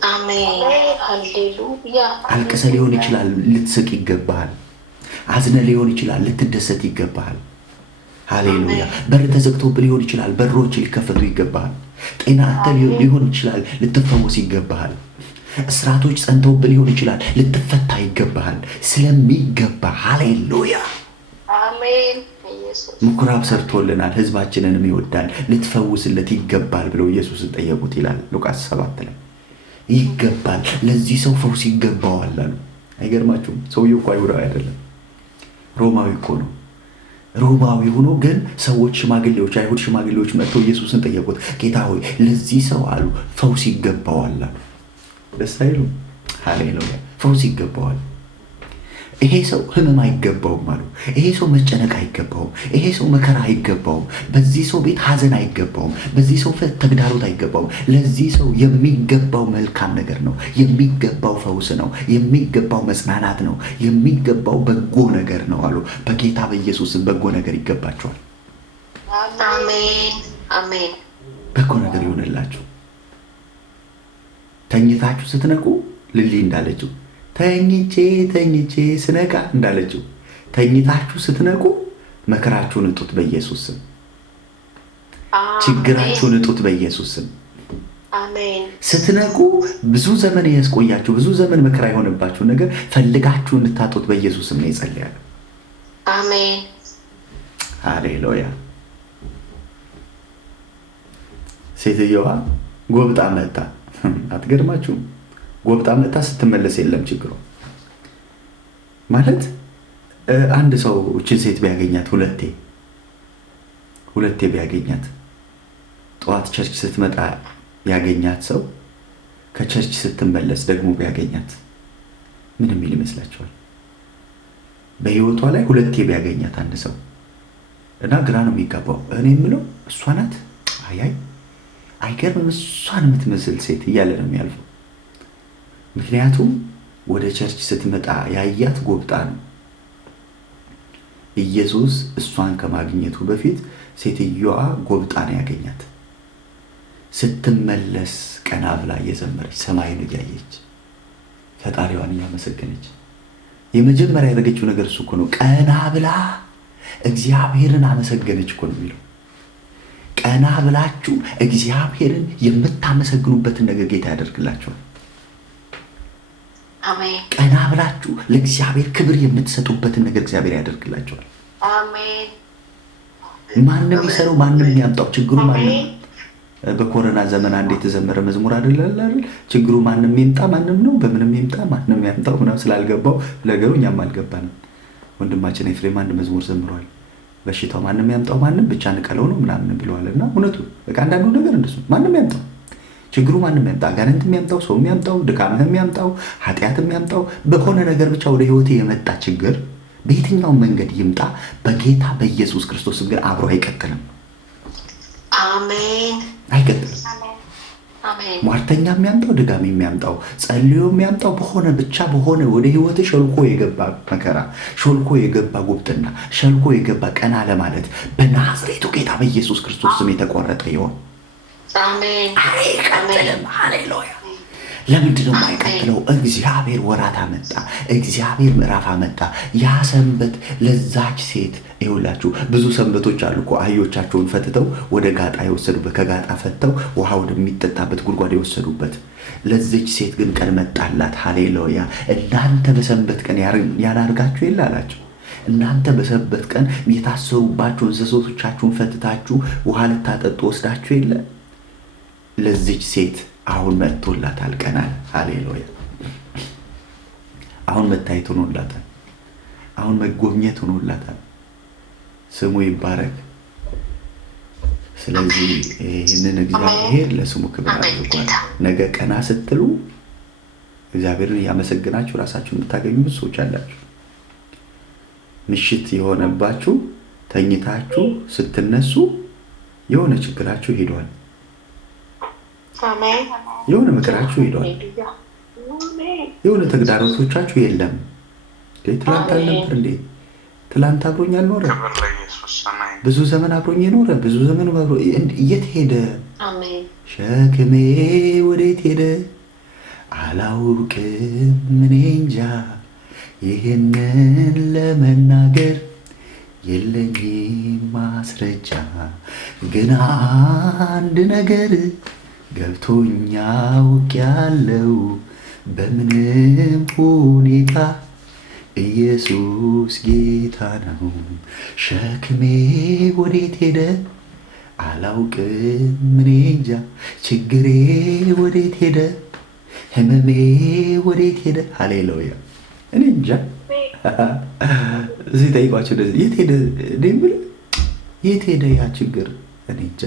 አሜን። ሃሌሉያ። አልቅሰ ሊሆን ይችላል፣ ልትስቅ ይገባሃል። አዝነ ሊሆን ይችላል፣ ልትደሰት ይገባሃል። ሃሌሉያ። በር ተዘግቶብህ ሊሆን ይችላል፣ በሮች ሊከፈቱ ይገባሃል። ጤና አጥተህ ሊሆን ይችላል፣ ልትፈወስ ይገባሃል። እስራቶች ጸንተውብህ ሊሆን ይችላል፣ ልትፈታ ይገባሃል። ስለሚገባ ሃሌሉያ አሜን። ምኩራብ ሰርቶልናል፣ ህዝባችንንም ይወዳል፣ ልትፈውስለት ይገባል ብለው ኢየሱስን ጠየቁት ይላል ሉቃስ 7 ላይ። ይገባል፣ ለዚህ ሰው ፈውስ ይገባዋል አሉ። አይገርማችሁም? ሰውየው እኮ አይሁዳዊ አይደለም፣ ሮማዊ እኮ ነው። ሮማዊ ሆኖ ግን ሰዎች ሽማግሌዎች፣ አይሁድ ሽማግሌዎች መጥተው ኢየሱስን ጠየቁት። ጌታ ሆይ ለዚህ ሰው አሉ ፈውስ ይገባዋል አሉ። ደስ አይሉም? ሃሌሉያ። ፈውስ ይገባዋል። ይሄ ሰው ህመም አይገባውም አሉ። ይሄ ሰው መጨነቅ አይገባውም። ይሄ ሰው መከራ አይገባውም። በዚህ ሰው ቤት ሐዘን አይገባውም። በዚህ ሰው ተግዳሮት አይገባውም። ለዚህ ሰው የሚገባው መልካም ነገር ነው። የሚገባው ፈውስ ነው። የሚገባው መጽናናት ነው። የሚገባው በጎ ነገር ነው አሉ። በጌታ በኢየሱስ በጎ ነገር ይገባቸዋል። አሜን አሜን። በጎ ነገር ይሆንላችሁ። ተኝታችሁ ስትነቁ ልሊ እንዳለችው ተኝቼ ስነቃ እንዳለችው ተኝታችሁ ስትነቁ መከራችሁን እጡት በኢየሱስ ስም። ችግራችሁን እጡት በኢየሱስ ስም። አሜን። ስትነቁ ብዙ ዘመን ያስቆያችሁ፣ ብዙ ዘመን መከራ የሆነባችሁ ነገር ፈልጋችሁ እንድታጡት በኢየሱስ ስም ነው የጸለያለሁ። አሜን። ሃሌሉያ። ሴትዮዋ ጎብጣ መጣ። አትገርማችሁም? ጎብጣ መጣ። ስትመለስ የለም ችግሩ ማለት አንድ ሰው እችን ሴት ቢያገኛት ሁለቴ ቢያገኛት፣ ጠዋት ቸርች ስትመጣ ያገኛት ሰው ከቸርች ስትመለስ ደግሞ ቢያገኛት ምን የሚል ይመስላችኋል? በህይወቷ ላይ ሁለቴ ቢያገኛት አንድ ሰው እና ግራ ነው የሚጋባው። እኔ የምለው እሷ ናት፣ አይገርምም? እሷን የምትመስል ሴት እያለ ነው የሚያልፈው። ምክንያቱም ወደ ቸርች ስትመጣ ያያት ጎብጣ ነው። ኢየሱስ እሷን ከማግኘቱ በፊት ሴትዮዋ ጎብጣ ነው ያገኛት። ስትመለስ ቀና ብላ እየዘመረች ሰማይን እያየች ፈጣሪዋን እያመሰገነች የመጀመሪያ ያደረገችው ነገር እሱ እኮ ነው። ቀና ብላ እግዚአብሔርን አመሰገነች እኮ ነው የሚለው። ቀና ብላችሁ እግዚአብሔርን የምታመሰግኑበትን ነገር ጌታ ያደርግላችኋል። አሜን። ቀና ብላችሁ ለእግዚአብሔር ክብር የምትሰጡበትን ነገር እግዚአብሔር ያደርግላችኋል። አሜን። ማንም ይሰራው ማንም ያምጣው ችግሩ ማንም በኮሮና ዘመን አንዴ የተዘመረ መዝሙር አይደል? ችግሩ ማንም ይምጣ ማንም ነው በምንም ይምጣ ማንም ያምጣው ምናምን ስላልገባው ነገሩ እኛም አልገባንም። ወንድማችን ኤፍሬም አንድ መዝሙር ዘምሯል። በሽታው ማንም ያምጣው ማንም ብቻ ንቀለው ነው ምናምን ብለዋልና እውነቱ በቃ አንዳንዱ ነገር እንደሱ ማንም ያምጣው ችግሩ ማንም ያምጣ አጋንንትም ያምጣው ሰውም ያምጣው ድካምህም ያምጣው ኃጢአትም ያምጣው በሆነ ነገር ብቻ ወደ ህይወቴ የመጣ ችግር በየትኛው መንገድ ይምጣ በጌታ በኢየሱስ ክርስቶስ ግን አብሮ አይቀጥልም። አሜን። አይቀጥልም። አሜን። ሟርተኛ የሚያምጣው ድጋሚ የሚያምጣው ጸልዮ የሚያምጣው በሆነ ወደ ህይወት ሾልኮ የገባ መከራ ሾልኮ የገባ ጉብጥና ሾልኮ የገባ ቀና ለማለት በናዝሬቱ ጌታ በኢየሱስ ክርስቶስ ስም የተቆረጠ ይሆን። አሜን። አይቀጥልም። ሃሌሉያ። ለምንድን ነው የማይቀጥለው? እግዚአብሔር ወራት አመጣ፣ እግዚአብሔር ምዕራፍ አመጣ። ያ ሰንበት ለዛች ሴት ይኸውላችሁ ብዙ ሰንበቶች አሉ እኮ አህዮቻቸውን ፈትተው ወደ ጋጣ የወሰዱበት ከጋጣ ፈተው ውሃ ወደሚጠጣበት ጉድጓድ የወሰዱበት ለዚች ሴት ግን ቀን መጣላት። ሃሌሉያ። እናንተ በሰንበት ቀን ያላርጋችሁ የለ አላቸው። እናንተ በሰንበት ቀን የታሰሩባችሁ እንስሶቻችሁን ፈትታችሁ ውሃ ልታጠጡ ወስዳችሁ የለ ለዚች ሴት አሁን መጥቶላታል ቀናል። ሃሌሉያ። አሁን መታየት ሆኖላታል። አሁን መጎብኘት ሆኖላታል። ስሙ ይባረክ። ስለዚህ ይህንን እግዚአብሔር ለስሙ ክብር አድርጓል። ነገ ቀና ስትሉ እግዚአብሔርን እያመሰግናችሁ ራሳችሁን የምታገኙ ብዙ ሰዎች አላችሁ። ምሽት የሆነባችሁ ተኝታችሁ ስትነሱ የሆነ ችግራችሁ ሄዷል። የሆነ መከራችሁ ሄዷል። የሆነ ተግዳሮቶቻችሁ የለም። ትላንት አልነበር እንዴ? ትላንት አብሮኝ አልኖረ? ብዙ ዘመን አብሮኝ የኖረ ብዙ ዘመን አብሮ የት ሄደ? ሸክሜ ወዴት ሄደ? አላውቅም እኔ እንጃ። ይህንን ለመናገር የለኝም ማስረጃ፣ ግን አንድ ነገር ገብቶኛ አውቄያለሁ። በምንም ሁኔታ ኢየሱስ ጌታ ነው። ሸክሜ ወዴት ሄደ? አላውቅም እኔ እንጃ። ችግሬ ወዴት ሄደ? ህመሜ ወዴት ሄደ? ሃሌሉያ። እኔ እንጃ። እዚህ ጠይቋቸው እንደዚህ የት ሄደ ደምብል የት ሄደ ያ ችግር? እኔ እንጃ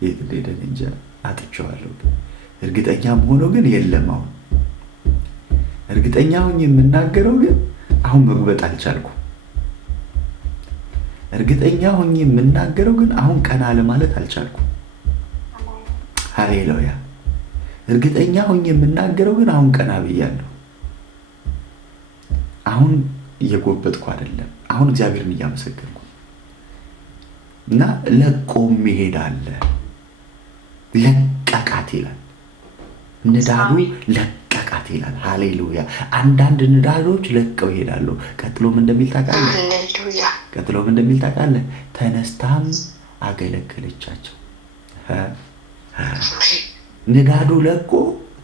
የት ሄደ እንጃ። አጥቼዋለሁ። እርግጠኛም ሆኖ ግን የለም። አሁን እርግጠኛ ሆኜ የምናገረው ግን አሁን መጉበጥ አልቻልኩም። እርግጠኛ ሆኜ የምናገረው ግን አሁን ቀና ለማለት አልቻልኩም። ሃሌሉያ። እርግጠኛ ሆኜ የምናገረው ግን አሁን ቀና ብያለሁ። አሁን እየጎበጥኩ አይደለም። አሁን እግዚአብሔርን እያመሰገንኩ እና ለቆም ይሄዳል። ለቀቃት ይላል ንዳዱ፣ ለቀቃት ይላል። ሃሌሉያ። አንዳንድ ንዳዶች ለቀው ይሄዳሉ። ቀጥሎም እንደሚል ታውቃለህ? ተነስታም አገለገለቻቸው። ንዳዱ ለቆ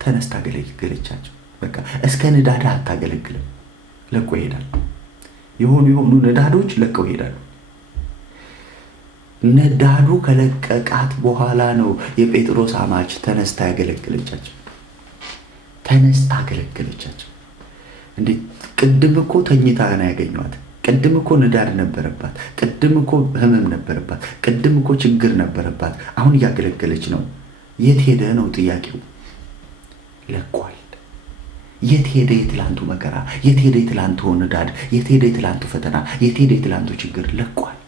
ተነስታ አገለገለቻቸው። በቃ እስከ ንዳዳ አታገለግልም፣ ለቆ ይሄዳል። የሆኑ ንዳዶች ለቀው ይሄዳሉ። ንዳዱ ከለቀቃት በኋላ ነው የጴጥሮስ አማች ተነስታ ያገለገለቻቸው። ተነስታ አገለገለቻቸው። እንዴ ቅድም እኮ ተኝታ ነው ያገኘኋት። ቅድም እኮ ንዳድ ነበረባት። ቅድም እኮ ህመም ነበረባት። ቅድም እኮ ችግር ነበረባት። አሁን እያገለገለች ነው። የት ሄደ ነው ጥያቄው? ለቋል። የት ሄደ የትላንቱ መከራ? የት ሄደ የትላንቱ ንዳድ? የት ሄደ የትላንቱ ፈተና? የት ሄደ የትላንቱ ችግር? ለቋል።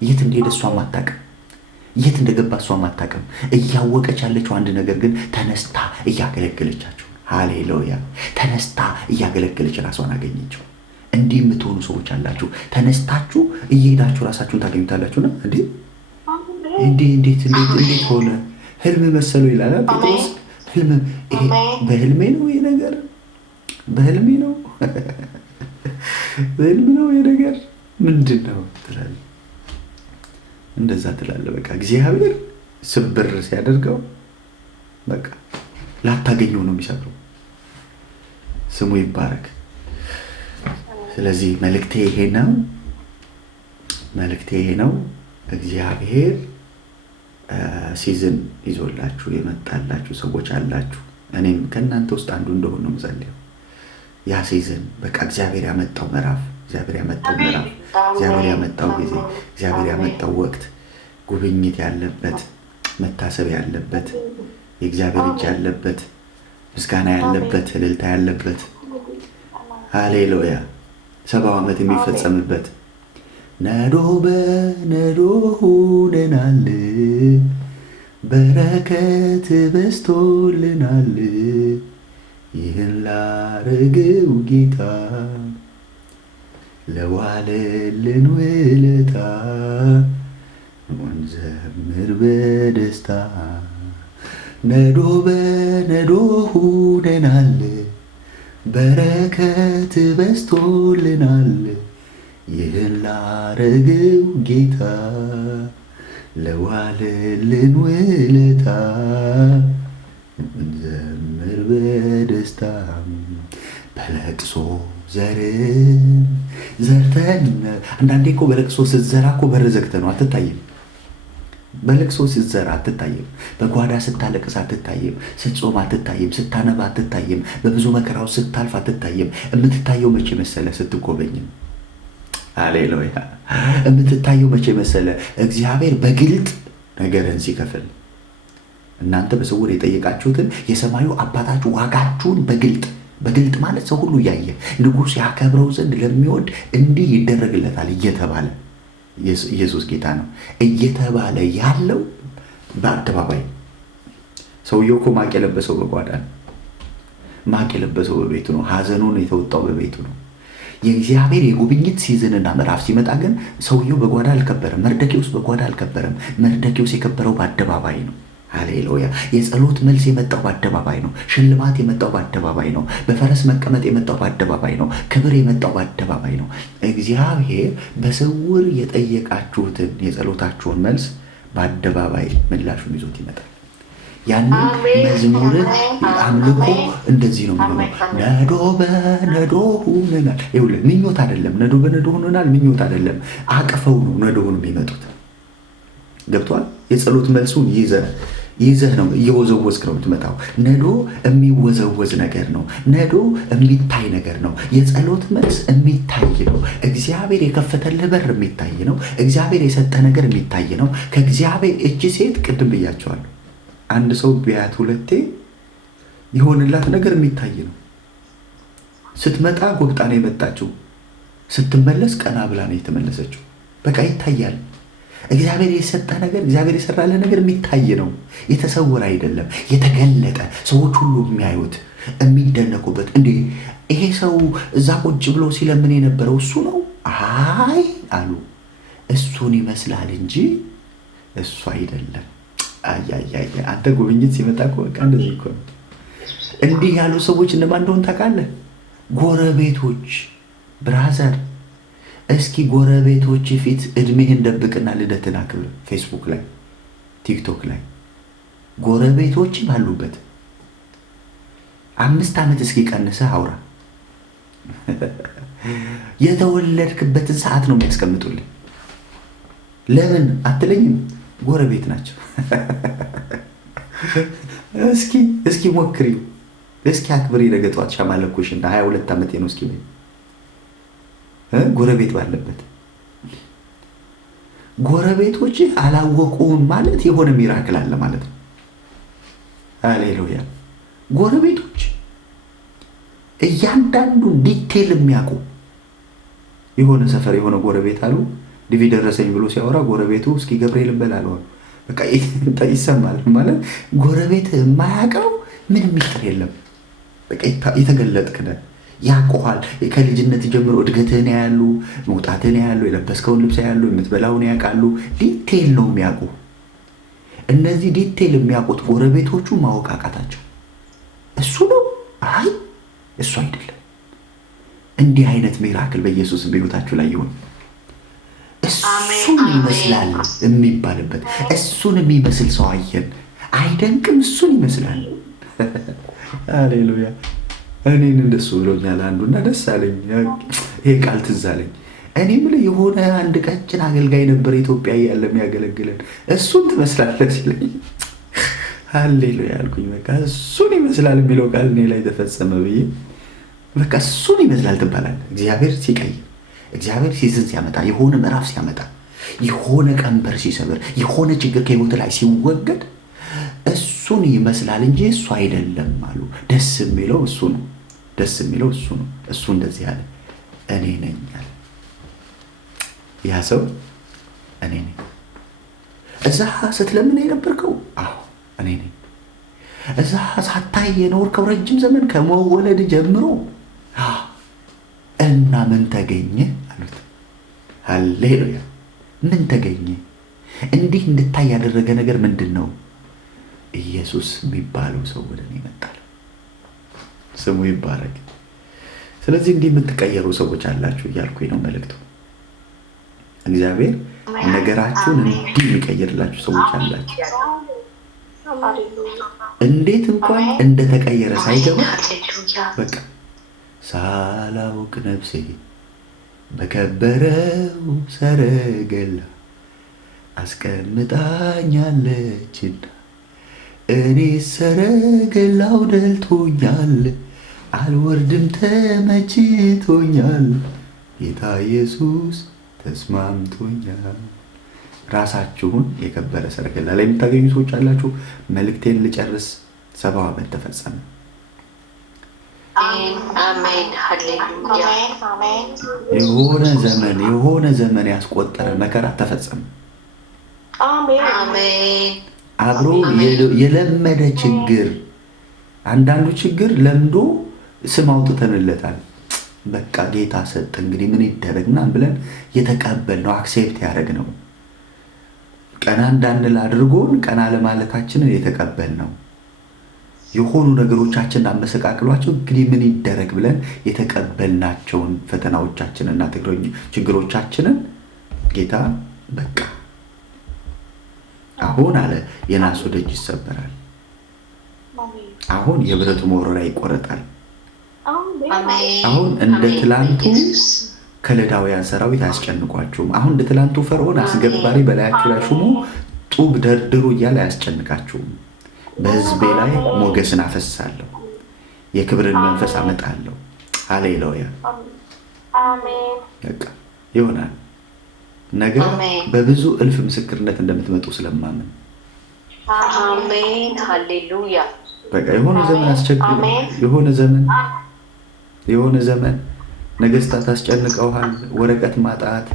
የት እንደሄደ እሷም አታውቅም። የት እንደገባ እሷም አታውቅም። እያወቀች ያለችው አንድ ነገር ግን ተነስታ እያገለገለቻቸው። ሃሌሉያ። ተነስታ እያገለገለች ራሷን አገኘችው። እንዲህ የምትሆኑ ሰዎች አላችሁ። ተነስታችሁ እየሄዳችሁ ራሳችሁን ታገኙታላችሁና እንዴ እንዴት ሆነ? ህልም መሰለው ይላል ጴጥሮስ። ህልም ይሄ በህልሜ ነው ይሄ ነገር በህልሜ ነው በህልሜ ነው ይሄ ነገር ምንድን ነው ትላለህ። እንደዛ ትላለህ። በቃ እግዚአብሔር ስብር ሲያደርገው በቃ ላታገኘው ነው የሚሰብረው። ስሙ ይባረክ። ስለዚህ መልእክቴ ይሄ ነው። እግዚአብሔር ሲዝን ይዞላችሁ የመጣላችሁ ሰዎች አላችሁ። እኔም ከእናንተ ውስጥ አንዱ እንደሆነ ነው የምጸልየው። ያ ሲዝን በቃ እግዚአብሔር ያመጣው ምዕራፍ፣ እግዚአብሔር ያመጣው ጊዜ፣ እግዚአብሔር ያመጣው ወቅት ጉብኝት ያለበት፣ መታሰብ ያለበት፣ የእግዚአብሔር እጅ ያለበት፣ ምስጋና ያለበት፣ እልልታ ያለበት፣ ሃሌሉያ 70 ዓመት የሚፈጸምበት ነዶ በነዶ ሆነናል፣ በረከት በስቶልናል። ይህን ላረገው ጌታ ለዋለልን ውለታ እንዘምር በደስታ። ነዶ በነዶ ሆነናል፣ በረከት በስቶልናል። ይህን ላረገው ጌታ ለዋለልን ውለታ እንዘምር በደስታ። በለቅሶ ዘርተን አንዳንዴ እኮ በለቅሶ ስትዘራ እኮ በር ዘግተህ ነው አትታይም። በለቅሶ ስትዘራ አትታይም። በጓዳ ስታለቅስ አትታይም። ስትጾም አትታይም። ስታነባ አትታይም። በብዙ መከራው ስታልፍ አትታይም። የምትታየው መቼ መሰለ? ስትጎበኝም። ሃሌሉያ። የምትታየው መቼ መሰለ? እግዚአብሔር በግልጥ ነገርን ሲከፍል። እናንተ በስውር የጠየቃችሁትን የሰማዩ አባታችሁ ዋጋችሁን በግልጥ ማለት ሰው ሁሉ እያየ ንጉሥ ያከብረው ዘንድ ለሚወድ እንዲህ ይደረግለታል እየተባለ ኢየሱስ ጌታ ነው እየተባለ ያለው በአደባባይ። ሰውየው እኮ ማቅ የለበሰው በጓዳ ነው። ማቅ የለበሰው በቤቱ ነው። ሐዘኑን የተወጣው በቤቱ ነው። የእግዚአብሔር የጉብኝት ሲዝንና ምዕራፍ ሲመጣ ግን ሰውየው በጓዳ አልከበረም። መርደኪዎስ በጓዳ አልከበረም። መርደኪዎስ የከበረው በአደባባይ ነው። ሃሌሉያ። የጸሎት መልስ የመጣው በአደባባይ ነው። ሽልማት የመጣው በአደባባይ ነው። በፈረስ መቀመጥ የመጣው በአደባባይ ነው። ክብር የመጣው በአደባባይ ነው። እግዚአብሔር በስውር የጠየቃችሁትን የጸሎታችሁን መልስ በአደባባይ ምላሹን ይዞት ይመጣል። ያንን መዝሙርን አምልኮ እንደዚህ ነው የሚሆነው። ነዶ በነዶ ሆነናል። ይኸውልህ ምኞት አይደለም። ነዶ በነዶ ሆነናል ምኞት አይደለም። አቅፈው ነው ነዶውን የሚመጡት። ገብቷል? የጸሎት መልሱን ይዘህ ነው እየወዘወዝክ ነው የምትመጣው። ነዶ የሚወዘወዝ ነገር ነው። ነዶ የሚታይ ነገር ነው። የጸሎት መልስ የሚታይ ነው። እግዚአብሔር የከፈተልህ በር የሚታይ ነው። እግዚአብሔር የሰጠህ ነገር የሚታይ ነው። ከእግዚአብሔር እጅ ሴት ቅድም ብያቸዋለሁ። አንድ ሰው ቢያት ሁለቴ የሆንላት ነገር የሚታይ ነው። ስትመጣ ጎብጣ ነው የመጣችው። ስትመለስ ቀና ብላ ነው የተመለሰችው። በቃ ይታያል። እግዚአብሔር የሰጠህ ነገር፣ እግዚአብሔር የሰራልህ ነገር የሚታይ ነው። የተሰወረ አይደለም፣ የተገለጠ ሰዎች ሁሉ የሚያዩት የሚደነቁበት። እንዴ ይሄ ሰው እዛ ቁጭ ብሎ ሲለምን የነበረው እሱ ነው? አይ አሉ። እሱን ይመስላል እንጂ እሱ አይደለም። አያያያ አንተ ጉብኝት ሲመጣ እኮ በቃ እንደዚህ እኮ ነው። እንዲህ ያሉ ሰዎች እነማን እንደሆኑ ታውቃለህ? ጎረቤቶች። ብራዘር እስኪ ጎረቤቶች ፊት እድሜህን ደብቅና ልደትን አክብር። ፌስቡክ ላይ ቲክቶክ ላይ ጎረቤቶችም አሉበት። 5 ዓመት እስኪ ቀንሰህ አውራ። የተወለድክበትን ሰዓት ነው የሚያስቀምጡልህ። ለምን አትለኝም? ጎረቤት ናቸው። እስኪ ሞክሪው። እስኪ አክብሪ። ነገ ጠዋት ሻማ ለኩሽና 22 ዓመቴ ነው እስኪ ጎረቤት ባለበት። ጎረቤቶች አላወቁም ማለት የሆነ ሚራክል አለ ማለት ነው። ሃሌሉያ። ጎረቤቶች እያንዳንዱን ዲቴል የሚያውቁ የሆነ ሰፈር የሆነ ጎረቤት አሉ። ዲቪ ደረሰኝ ብሎ ሲያወራ ጎረቤቱ እስኪ ገብርኤል እንበላለው በቃ ይሰማል ማለት። ጎረቤት የማያውቀው ምንም ሚስጥር የለም። በቃ የተገለጥክ ነህ። ያውቁሃል። ከልጅነት ጀምሮ እድገትህን ያያሉ፣ መውጣትህን ያያሉ፣ የለበስከውን ልብስ ያያሉ፣ የምትበላውን ያውቃሉ። ዲቴል ነው የሚያውቁ። እነዚህ ዲቴል የሚያውቁት ጎረቤቶቹ ማወቅ አቃታቸው። እሱ ነው? አይ እሱ አይደለም። እንዲህ አይነት ሚራክል በኢየሱስ በሕይወታችሁ ላይ ይሁን። እሱን ይመስላል የሚባልበት እሱን የሚመስል ሰው አየን። አይደንቅም? እሱን ይመስላል። ሃሌሉያ። እኔን እንደሱ ብሎኛል አንዱና ደስ አለኝ። ይሄ ቃል ትዝ አለኝ። እኔ የምልህ የሆነ አንድ ቀጭን አገልጋይ ነበር ኢትዮጵያ እያለ የሚያገለግለን፣ እሱን ትመስላለህ ሲለኝ ሃሌሉያ አልኩኝ። በቃ እሱን ይመስላል የሚለው ቃል እኔ ላይ ተፈጸመ ብዬ በቃ እሱን ይመስላል ትባላለህ። እግዚአብሔር ሲቀይር፣ እግዚአብሔር ሲዝን ሲያመጣ፣ የሆነ ምዕራፍ ሲያመጣ፣ የሆነ ቀንበር ሲሰብር፣ የሆነ ችግር ከህይወት ላይ ሲወገድ እሱን ይመስላል እንጂ እሱ አይደለም አሉ። ደስ የሚለው እሱ ነው። ደስ የሚለው እሱ ነው። እሱ እንደዚህ አለ፣ እኔ ነኝ አለ። ያ ሰው እኔ ነኝ። እዛ ስትለምን የነበርከው አዎ እኔ ነኝ። እዛ ሳታይ የኖርከው ረጅም ዘመን ከመወለድ ጀምሮ እና ምን ተገኘ አሉት። ሃሌሉያ። ምን ተገኘ? እንዲህ እንድታይ ያደረገ ነገር ምንድን ነው? ኢየሱስ የሚባለው ሰው ወደ እኔ መጣል። ስሙ ይባረክ። ስለዚህ እንዲህ የምትቀየሩ ሰዎች አላችሁ እያልኩኝ ነው መልእክቱ። እግዚአብሔር ነገራችሁን እንዲህ የሚቀይርላችሁ ሰዎች አላችሁ። እንዴት እንኳን እንደተቀየረ ሳይገባ በቃ ሳላውቅ ነፍሴ በከበረው ሰረገላ አስቀምጣኛለችና እኔ ሰረገላው ደልቶኛል፣ አልወርድም ተመችቶኛል፣ ጌታ ኢየሱስ ተስማምቶኛል። ራሳችሁን የከበረ ሰረገላ ላይ የምታገኙ ሰዎች አላችሁ። መልእክቴን ልጨርስ። 70 ዓመት ተፈጸመ። አሜን ሃሌሉያ። የሆነ ዘመን ያስቆጠረ መከራ ተፈጸመ። አሜን። አብሮ የለመደ ችግር፣ አንዳንዱ ችግር ለምዶ ስም አውጥተንለታል። በቃ ጌታ ሰጠ እንግዲህ ምን ይደረግ ምናምን ብለን የተቀበልነው አክሴፕት ያደረግነው ቀና እንዳንል አድርጎን ቀና ለማለታችንን የተቀበልነው የሆኑ ነገሮቻችንን አመሰቃቅሏቸው እንግዲህ ምን ይደረግ ብለን የተቀበልናቸውን ፈተናዎቻችንና ችግሮቻችንን ጌታ በቃ አሁን አለ የናሱ ደጅ ይሰበራል፣ አሁን የብረቱ መወረሪያ ይቆረጣል። አሁን እንደ ትላንቱ ከለዳውያን ሰራዊት አያስጨንቋችሁም። አሁን እንደ ትላንቱ ፈርዖን አስገባሪ በላያችሁ ላይ ሹሞ ጡብ ደርድሩ እያለ አያስጨንቃችሁም። በሕዝቤ ላይ ሞገስን አፈሳለሁ፣ የክብርን መንፈስ አመጣለሁ። ሃሌሉያ። በቃ ይሆናል። ነገር በብዙ እልፍ ምስክርነት እንደምትመጡ ስለማምን አሜን ሃሌሉያ። በቃ የሆነ ዘመን አስቸግሮ የሆነ ዘመን ነገስታት አስጨንቀውሃል። ወረቀት ማጣት፣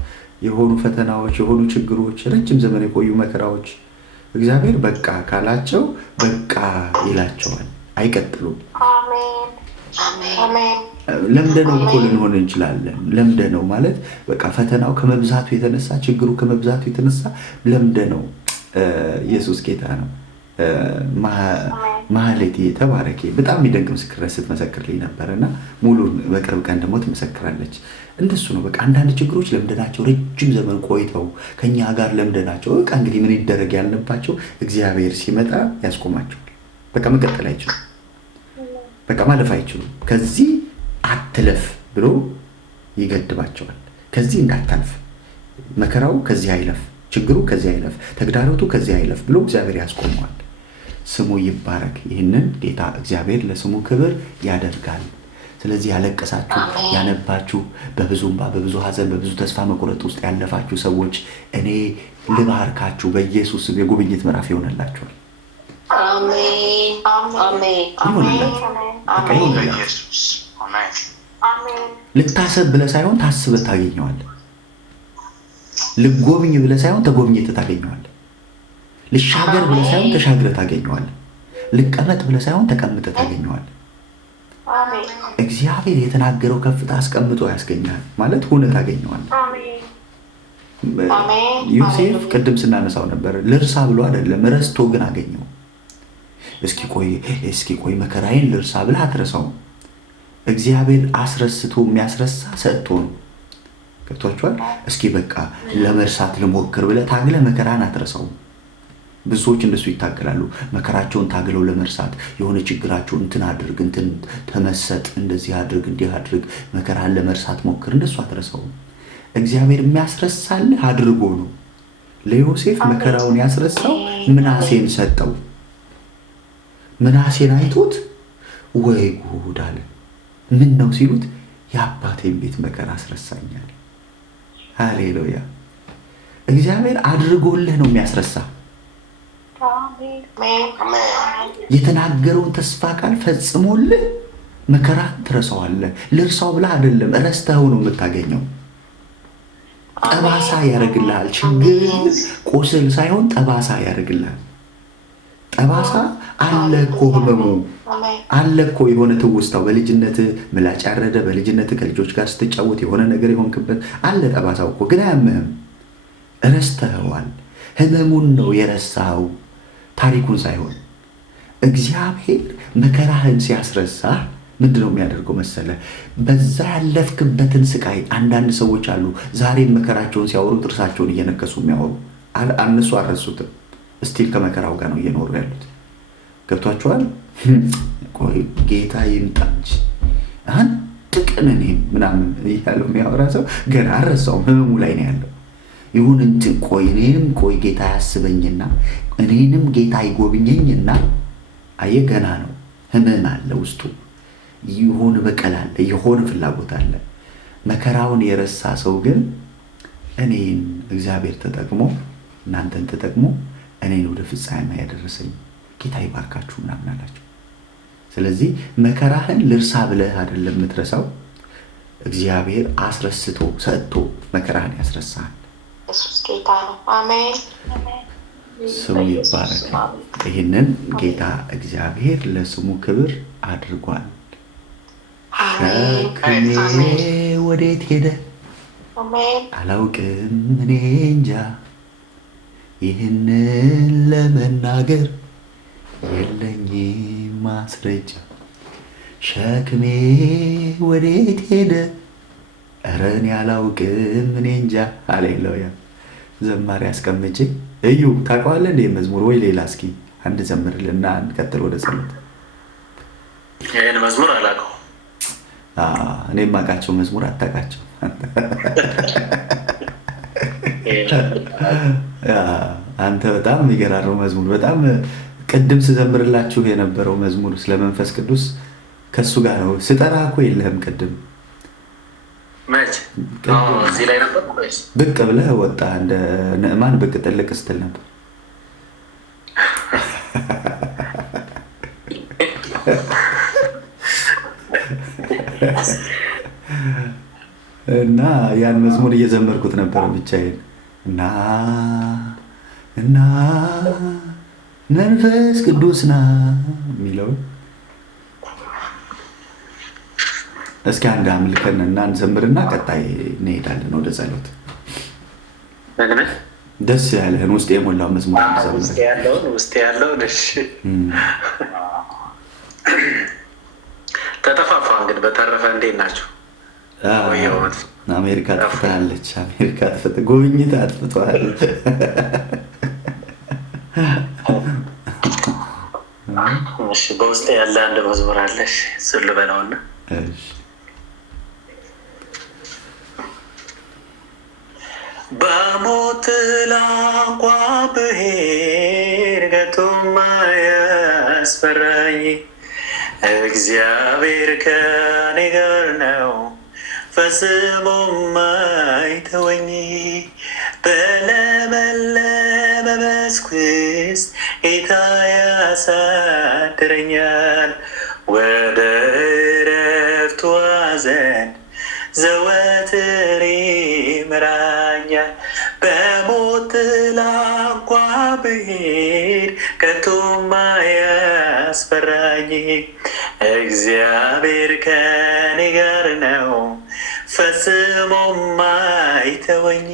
የሆኑ ፈተናዎች፣ የሆኑ ችግሮች፣ ረጅም ዘመን የቆዩ መከራዎች እግዚአብሔር በቃ ካላቸው በቃ ይላቸዋል። አይቀጥሉም። ለምደነው እኮ ልንሆን እንችላለን። ለምደነው ማለት በቃ ፈተናው ከመብዛቱ የተነሳ ችግሩ ከመብዛቱ የተነሳ ለምደነው። ኢየሱስ ጌታ ነው። ማህሌት ተባረኪ። በጣም የሚደንቅ ምስክርነት ስትመሰክርልኝ ነበርና ሙሉን በቅርብ ቀን ደግሞ ትመሰክራለች። እንደሱ ነው። በቃ አንዳንድ ችግሮች ለምደናቸው ረጅም ዘመን ቆይተው ከኛ ጋር ለምደናቸው በቃ እንግዲህ ምን ይደረግ ያልንባቸው እግዚአብሔር ሲመጣ ያስቆማቸዋል። በቃ መቀጠል አይችሉም። በቃ ማለፍ አይችሉም። ከዚህ አትለፍ ብሎ ይገድባቸዋል። ከዚህ እንዳታልፍ፣ መከራው ከዚህ አይለፍ፣ ችግሩ ከዚህ አይለፍ፣ ተግዳሮቱ ከዚህ አይለፍ ብሎ እግዚአብሔር ያስቆመዋል። ስሙ ይባረክ። ይህንን ጌታ እግዚአብሔር ለስሙ ክብር ያደርጋል። ስለዚህ ያለቀሳችሁ፣ ያነባችሁ፣ በብዙ እንባ፣ በብዙ ሐዘን፣ በብዙ ተስፋ መቁረጥ ውስጥ ያለፋችሁ ሰዎች እኔ ልባርካችሁ። በኢየሱስ ስም የጉብኝት ምዕራፍ ይሆንላችኋል። አሜን አሜን ልታሰብ ብለህ ሳይሆን ታስበህ ታገኘዋለህ። ልጎብኝ ብለህ ሳይሆን ተጎብኝተህ ታገኘዋለህ። ልሻገር ብለህ ሳይሆን ተሻግረህ ታገኘዋለህ። ልቀመጥ ብለህ ሳይሆን ተቀምጠህ ታገኘዋለህ። እግዚአብሔር የተናገረው ከፍታ አስቀምጦ ያስገኛል ማለት ሆነ ታገኘዋለህ። ዮሴፍ ቅድም ስናነሳው ነበር፣ ልርሳ ብሎ አይደለም ረስቶ ግን አገኘው። እስኪ ቆይ መከራዬን ልርሳ ብለህ አትረሳውም። እግዚአብሔር አስረስቶ የሚያስረሳ ሰጥቶ ነው። ገብቷችኋል? እስኪ በቃ ለመርሳት ልሞክር ብለህ ታግለህ መከራን አትረሳውም። ብዙ ሰዎች እንደሱ ይታገላሉ። መከራቸውን ታግለው ለመርሳት የሆነ ችግራቸውን እንትን አድርግ፣ እንትን ተመሰጥ፣ እንደዚህ አድርግ፣ እንዲህ አድርግ፣ መከራን ለመርሳት ሞክር። እንደሱ አትረሳውም። እግዚአብሔር የሚያስረሳልህ አድርጎ ነው። ለዮሴፍ መከራውን ያስረሳው ምናሴን ሰጠው። ምናሴን አይቶት ወይ ጉድ አለ። ምን ነው ሲሉት የአባቴን ቤት መከራ አስረሳኛል። ሃሌሉያ! እግዚአብሔር አድርጎልህ ነው የሚያስረሳ። የተናገረውን ተስፋ ቃል ፈጽሞልህ መከራ ትረሳዋለህ። ልርሳው ብለህ አይደለም፣ ረስተኸው ነው የምታገኘው። ጠባሳ ያደርግልሃል። ችግር ቁስል ሳይሆን ጠባሳ ያደርግልሃል። ጠባሳ አለ እኮ ህመሙ አለ እኮ የሆነ ትውስታው በልጅነት ምላጭ ያረደ በልጅነት ከልጆች ጋር ስትጫወት የሆነ ነገር የሆንክበት አለ። ጠባሳው እኮ ግን አያምህም፣ ረስተኸዋል። ህመሙን ነው የረሳኸው፣ ታሪኩን ሳይሆን። እግዚአብሔር መከራህን ሲያስረሳ ምንድን ነው የሚያደርገው መሰለ? በዛ ያለፍክበትን ስቃይ። አንዳንድ ሰዎች አሉ ዛሬም መከራቸውን ሲያወሩ ጥርሳቸውን እየነከሱ የሚያወሩ እነሱ አልረሱትም። እስቲል ከመከራው ጋር ነው እየኖሩ ያሉት። ገብቷቸዋል? ቆይ ጌታ ይምጣ እንጂ አንድ ቀን እኔም ምናምን እያለው የሚያወራ ሰው ገና አልረሳውም፣ ህመሙ ላይ ነው ያለው። ይሁን እንትን ቆይ ጌታ ያስበኝና እኔንም ጌታ ይጎብኘኝና፣ አየህ ገና ነው። ህመም አለ ውስጡ፣ ይሁን በቀል አለ፣ የሆነ ፍላጎት አለ። መከራውን የረሳ ሰው ግን እኔን እግዚአብሔር ተጠቅሞ እናንተን ተጠቅሞ እኔን ወደ ፍጻሜ ያደረሰኝ ጌታ ይባርካችሁ ምናምን አላቸው። ስለዚህ መከራህን ልርሳ ብለህ አይደለም የምትረሳው፣ እግዚአብሔር አስረስቶ ሰጥቶ መከራህን ያስረሳሃል። ኢየሱስ ጌታ ነው። አሜን። ስሙ ይባረክ። ይህንን ጌታ እግዚአብሔር ለስሙ ክብር አድርጓል። ሸክሜ ወዴት ሄደ አላውቅም እኔ እንጃ፣ ይህንን ለመናገር የለኝም ማስረጃ። ሸክሜ ወዴት ሄደ ኧረ እኔ አላውቅም እኔ እንጃ። ሃሌሉያ! ዘማሪ አስቀምጬ እዩ ታውቀዋለህ እንደ መዝሙር ወይ ሌላ? እስኪ አንድ ዘምርልና እንቀጥል ወደ ጸሎት። ይህን መዝሙር አላውቀውም። እኔ የማውቃቸው መዝሙር አታውቃቸው። አንተ በጣም የሚገራረው መዝሙር፣ በጣም ቅድም ስዘምርላችሁ የነበረው መዝሙር ስለ መንፈስ ቅዱስ ከሱ ጋር ነው። ስጠራ እኮ የለህም ቅድም እዚህ ላይ ነበር። ብቅ ብለህ ወጣ እንደ ንዕማን ብቅ ጥልቅ ስትል ነበር። እና ያን መዝሙር እየዘመርኩት ነበር ብቻዬን እና መንፈስ ቅዱስ ና የሚለውን እስኪ አንድ አምልከንና እንዘምርና ቀጣይ እንሄዳለን ወደ ጸሎት። ደስ ያለህን ውስጥ የሞላው መዝሙር ውስጥ ያለውን እሺ። ተጠፋፋ እንግዲህ በተረፈ እንዴት ናቸው? አሜሪካ አጥፍታለች። አሜሪካ ጉብኝት አጥፍተዋል። በውስጥ ያለ አንድ መዝሙር አለሽ እሱን ልበለውና በሞት ጥላ እንኳ ብሄድ ከቶም አያስፈራኝ፣ እግዚአብሔር ከኔ ጋር ነው ፈጽሞም አይተወኝ። በለመለመ መስክ ውስጥ ጌታ ያሳድረኛል፣ ወደ ዕረፍቱ ዘንድ ዘወትር ይመራኛል። በሞት ጥላ እንኳ ብሄድ ከቶም አያስፈራኝ፣ እግዚአብሔር ከኔ ጋር ነው ፈጽሞም አይተወኝ።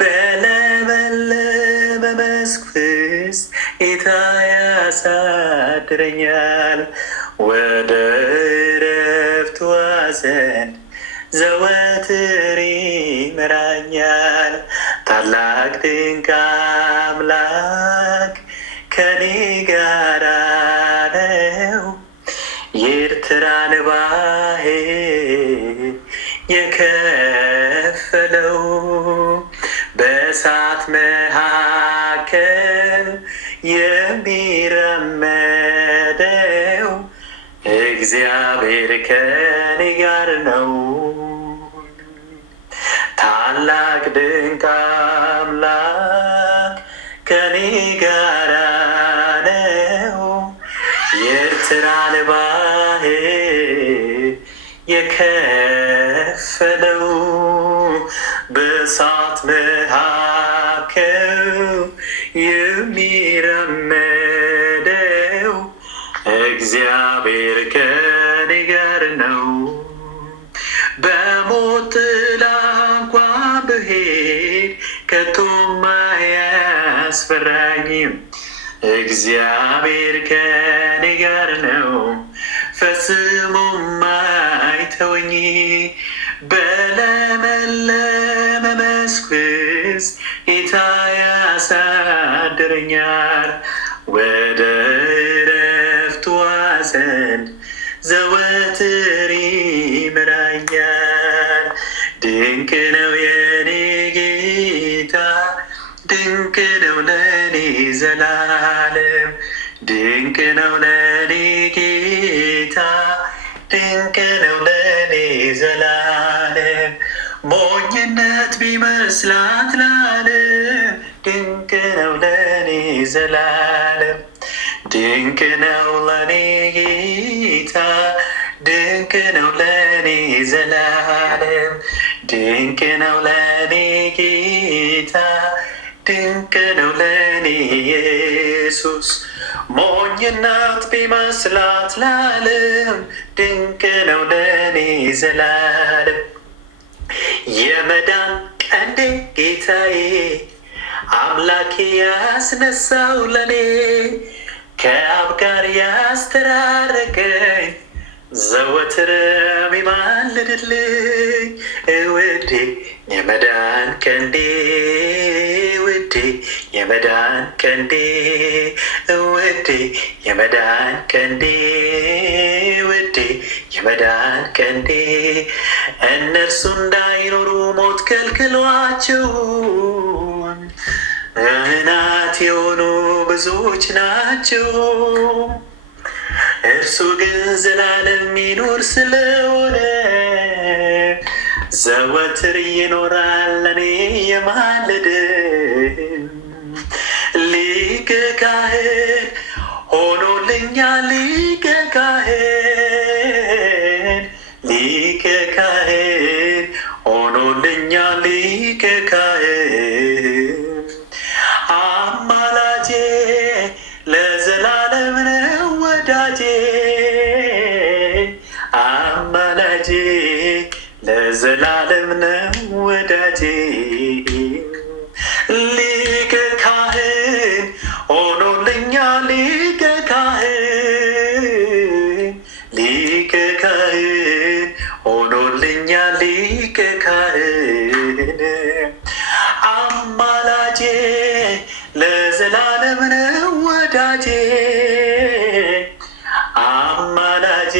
በለመለመ መስክ ውስጥ ጌታ ያሳድረኛል። ወደ ዕረፍቱ ዘንድ ዘወትር ይመራኛል። ታላቅ ድንቅ አምላክ ከኔ ጋር ነው። የኤርትራን ባህር የከፈለው በእሳት መካከል የሚራመደው እግዚአብሔር ከኔ ጋር ነው። ታላቅ ድንቅ አምላክ ከኔ ጋር ነው። የኤርትራን ባህር የከፈለው በእሳት መካከል የሚራመደው እግዚአብሔር ከኔ ጋር ነው። በሞት ጥላ እንኳን ብሄድ ከቶም አያስፈራኝም። እግዚአብሔር ከኔ ጋር ነው፣ ፈጽሞም አይተወኝ። በለመለመ መስክ ውስጥ ጌታ ያሳድረኛል። ወደ ዕረፍቱ ዘንድ ዘወትር ይመራኛል። ድንቅ ነው የኔ ጌታ፣ ድንቅ ነው ለኔ ዘላለም። ድንቅ ነው ለኔ ጌታ፣ ድንቅ ነው ለኔ ዘላለም። ሞኝነት ቢመስላት ለዓለም ድንቅ ነው ለኔ ዘላለም። ድንቅ ነው ለኔ ጌታ፣ ድንቅ ነው ለኔ ዘላለም። ድንቅ ነው ለኔ ጌታ፣ ድንቅ ነው ለኔ ኢየሱስ። ሞኝነት ቢመስላት ለዓለም ድንቅ ነው ለኔ ዘላለም። የመዳን ቀንዴ ጌታዬ አምላኬ ያስነሳው ለኔ ከአብ ጋር ያስተራረቀኝ ዘወትር የሚማልድልኝ ውዴ የመዳን ቀንዴ ውዴ የመዳን ቀንዴ ውዴ የመዳን ቀንዴ ውዴ የመዳን ቀንዴ። እነርሱ እንዳይኖሩ ሞት ከልክሏቸው እናት የሆኑ ብዙዎች ናቸው። እርሱ ግን ዘላለም የሚኖር ስለሆነ ዘወትር ይኖራል ለኔ የማለደ ሊቀ ካህን ሆኖልኛል። ሊቀ ካህን ሊቀ ካህን ሆኖልኛል። ሊቀ ካህን አማላጄ ለዘላለም ነው ወዳጄ። አማላጄ ለዘላለም ነው ወዳጄ። ሊቀ ካህን ሆኖልኛል። ሊቀ ካህን ሊቀ ካህን ሆኖልኛል። ሊቀ ካህን አማላጄ ለዘላለም ነው ወዳጄ። አማላጄ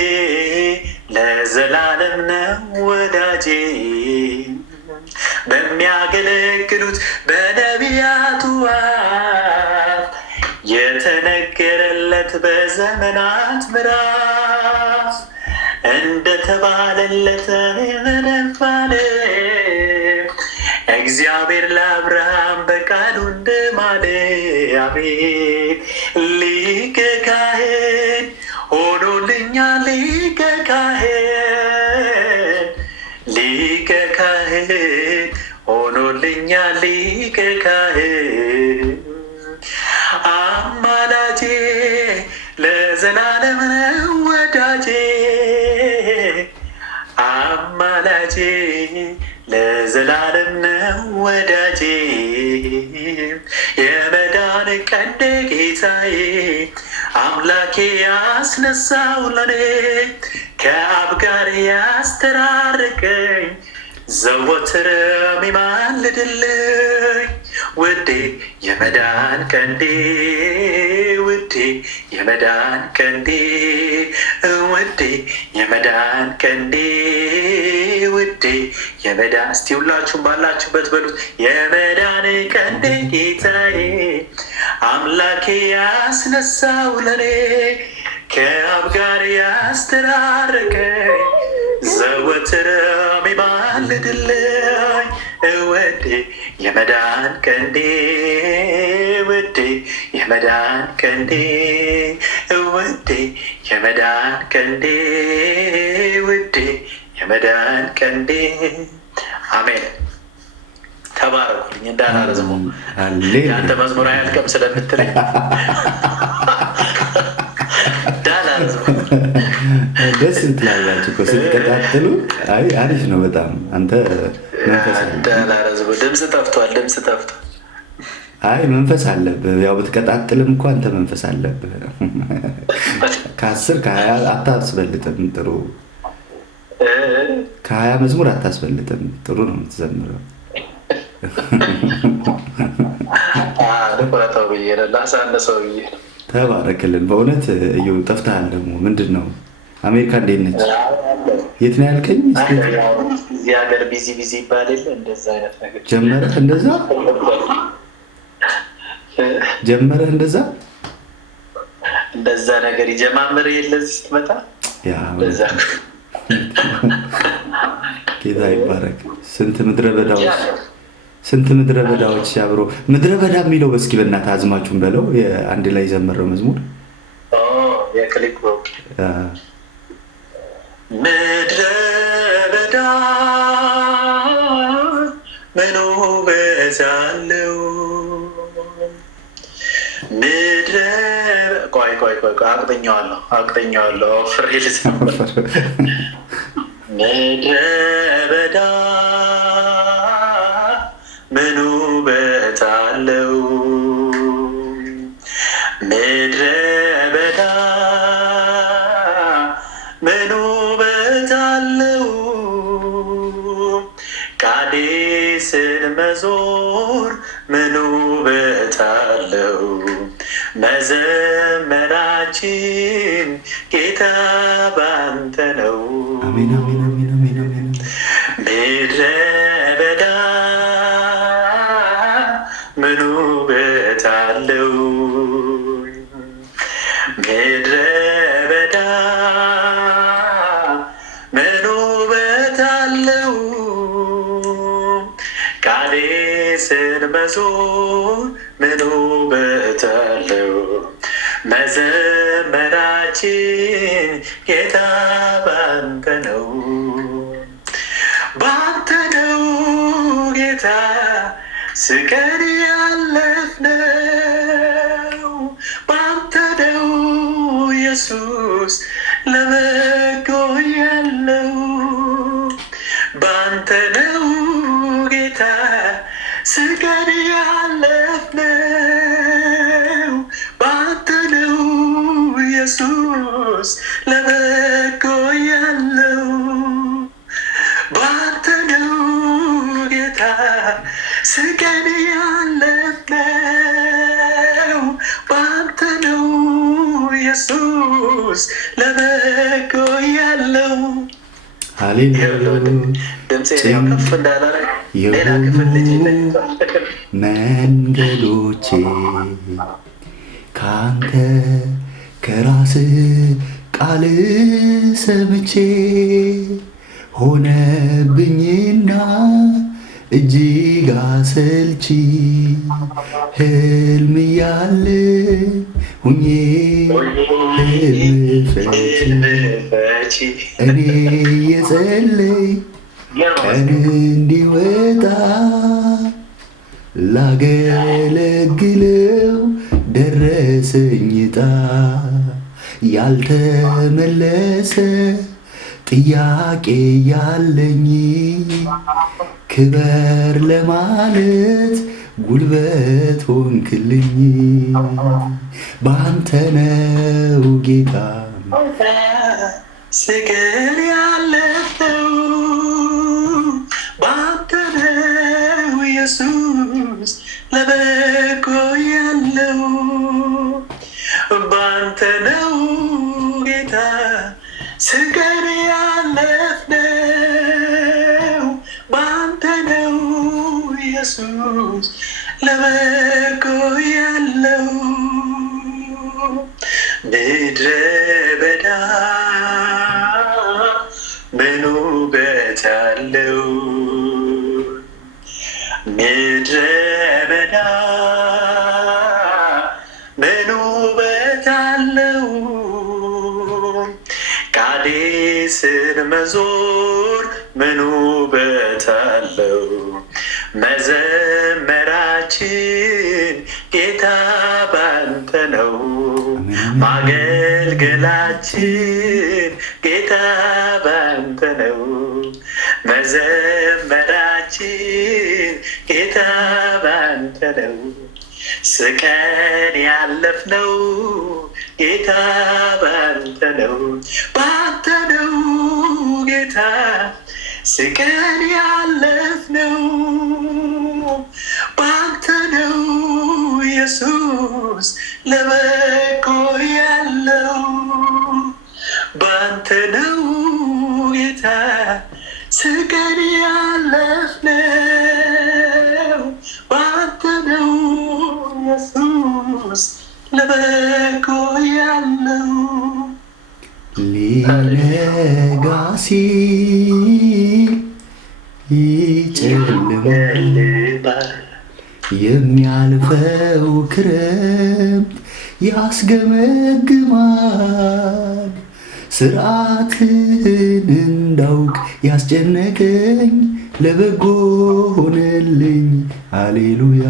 ለዘላለም ነው ወዳጄ። በሚያገለግሉት በነቢያቱ አፍ የተነገረለት በዘመናት ምዕራፍ እንደተባለለት ነፋለ እግዚአብሔር ለአብርሃም በቃሉ እንደማለ። አቤት ሊቀ ካህን ሆኖልኛል። ሊቀ ካህን ሊቀ ካህን ሆኖልኛል። ሊቀ ካህን አማላጄ ለዘላለም ነው ወዳጄ። አማላጄ ለዘላለም ነው ወዳጄ። ቀንዴ ጌታዬ አምላኬ ያስነሳው ለኔ ከአብ ጋር ያስተራረቀኝ ዘወትር የሚማልድልኝ ውዴ የመዳን ቀንዴ ውዴ የመዳን ቀንዴ ውዴ የመዳን ቀንዴ ውዴ የመዳን እስቲ ሁላችሁም ባላችሁበት በሉት የመዳን ቀንዴ ጌታዬ አምላኬ ያስነሳው ለኔ ከአብ ጋር ያስተራረቀኝ ዘወትር የሚማልድልኝ ውዴ የመዳን ቀንዴ ውዴ የመዳን ቀንዴ ውዴ የመዳን ቀንዴ ውዴ የመዳን ቀንዴ። አሜን። ተባረኩልኝ። እንዳላረዝሙ የአንተ መዝሙር አያልቅም ስለምትለኝ ደስ ትላላችሁ እኮ ስትቀጣጥሉ። አይ አሪፍ ነው በጣም። አንተ ድምፅ ጠፍቷል፣ ድምፅ ጠፍቷል። አይ መንፈስ አለብህ። ያው ብትቀጣጥልም እኮ አንተ መንፈስ አለብህ። ከ10 ከ20 አታስበልጥም። ጥሩ ከ20 መዝሙር አታስበልጥም። ጥሩ ነው የምትዘምረው። ልቆረጠው ብዬ ነው ላሳነሰው ብዬ ነው። ተባረክልን በእውነት እዩ። ጠፍተሃል ደግሞ ምንድን ነው? አሜሪካ እንዴት ነች? የት ነው ያልከኝ? እዚህ ሀገር ቢዚ ቢዚ ይባል የለ እንደዛ አይነት ነገር ጀመረህ እንደዛ ጀመረህ እንደዛ ነገር ይጀማምር የለ እዚህ ስትመጣ እንደዛ። ጌታ ይባረክ። ስንት ምድረ በዳዎች ሲያብሮ ምድረ በዳ የሚለው በስኪ በእናትህ አዝማችሁን በለው አንድ ላይ የዘመረው መዝሙር የክሊፕ ምድረ በዳ ምን ውበት አለው ምድረ ቆይ አቅጠኛዋለሁ ፍሬ ልዘምር ምድረ በዳ ምን ውበት አለው ምድረ በዳ ምን ውበት አለው ቃዴስን መዞር ምን ውበት አለው መዘመራችን ጌታ ባንተ ነው። አሜን አሜን አሜን አሜን አሜን። ምድረ በዳ ምን ውበት አለው ምድረ በዳ ምን ውበት አለው ቃዴስን መዞር ምን ውበት አለው መዘመራችን ጌታ ባንተ ነው ባንተ ነው ጌታ ስቀን ያለፍነው ባንተ ነው ኢየሱስ ለበጎ ያለው ባንተ ነው ጌታ ስቀን ያለፍነው ባንተ ነው ኢየሱስ ለበጎ ያለው ባንተ ነው ጌታ ስቀን ያለፍነው ባንተ ነው ኢየሱስ ለበጎ ያለው። ሃሌሉያ ድምፄ ከፍ እንዳላረ ሌላ ክፍል ልጅ መንገዶቼ ከአንተ ከራስህ ቃል ሰምቼ ሆነብኝና እጅግ አሰልቺ ህልም ያለ ሁኜ ህልም ፈቺ እኔ የጸለይ ቀን እንዲወጣ ላገለግለው ደረሰኝ ዕጣ ያልተመለሰ ጥያቄ ያለኝ ክበር ለማለት ጉልበት ሆንክልኝ በአንተ ነው ጌታ ስቅል ያለፈው በአንተ ነው ኢየሱስ ለበጎ ያለው በአንተ ነው ጌታ ስቅል ያለፍነው በአንተ ነው ኢየሱስ ለበጎ ያለው ምድረ በዳ ምን ውበት አለው ምድረ በዳ ምን ውበት አለው ቃዴስን መዞር ምን ውበት አለው መዘመራችን ጌታ ባንተ ነው ማገልገላችን ጌታ ባንተ ነው መዘመራችን ጌታ ባንተ ነው ስቀን ያለፍነው ጌታ ባንተ ነው ባንተ ነው ጌታ ስቀን ያለፍነው ባንተ ነው ኢየሱስ ለበጎ ያለው ባንተ ነው ጌታ ስቀን ያለፍነው ባንተ ነው ኢየሱስ ለበጎ ያለው ሊነጋ ሲል ይጨልማል የሚያልፈው ክረምት ያስገመግማል ስርዓትን እንዳውቅ ያስጨነቀኝ ለበጎ ሆነልኝ ሃሌሉያ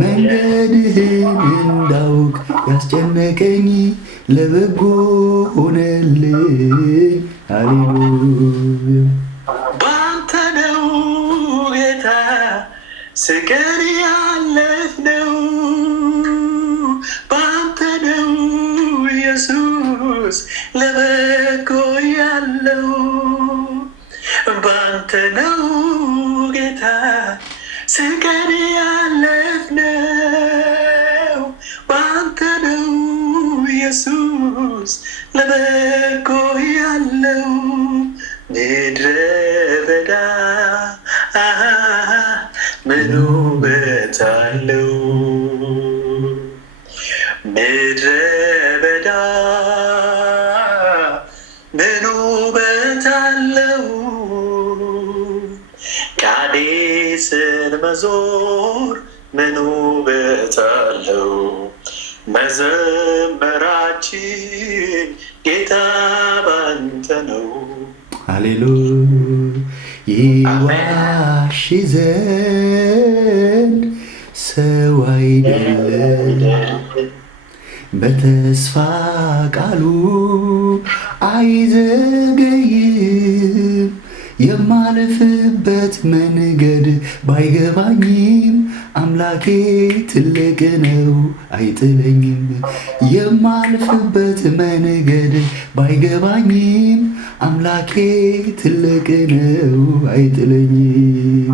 መንገድህን እንዳውቅ ያስጨነቀኝ ለበጎ ሆነልኝ ሃሌሉያ ባንተ ነው ጌታ ስቀን ያለፍነው ባንተ ነው ኢየሱስ ለበጎ ያለው ባንተ ነው ጌታ ስቀን ያለፍነው ባንተ ነው ኢየሱስ ለበጎ ያለው ምድረ በዳ ምን ውበት አለው ምድረ በዳ ምን ውበት አለው ቃዴስን መዞር ምን ውበት አለው መዘመራችን ጌታ ባንተ ነው ሃሌሉያ ይዋሽ ዘንድ ሰው አይደለም በተስፋ ቃሉ አይዘገይም የማልፍበት መንገድ ባይገባኝም አምላኬ ትልቅ ነው አይጥለኝም የማልፍበት መንገድ ባይገባኝም አምላኬ ትልቅ ነው አይጥለኝም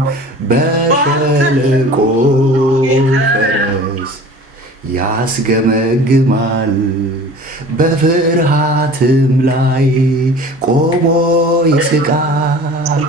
በሸለቆ ፈረስ ያስገመግማል በፍርሃትም ላይ ቆሞ ይስቃል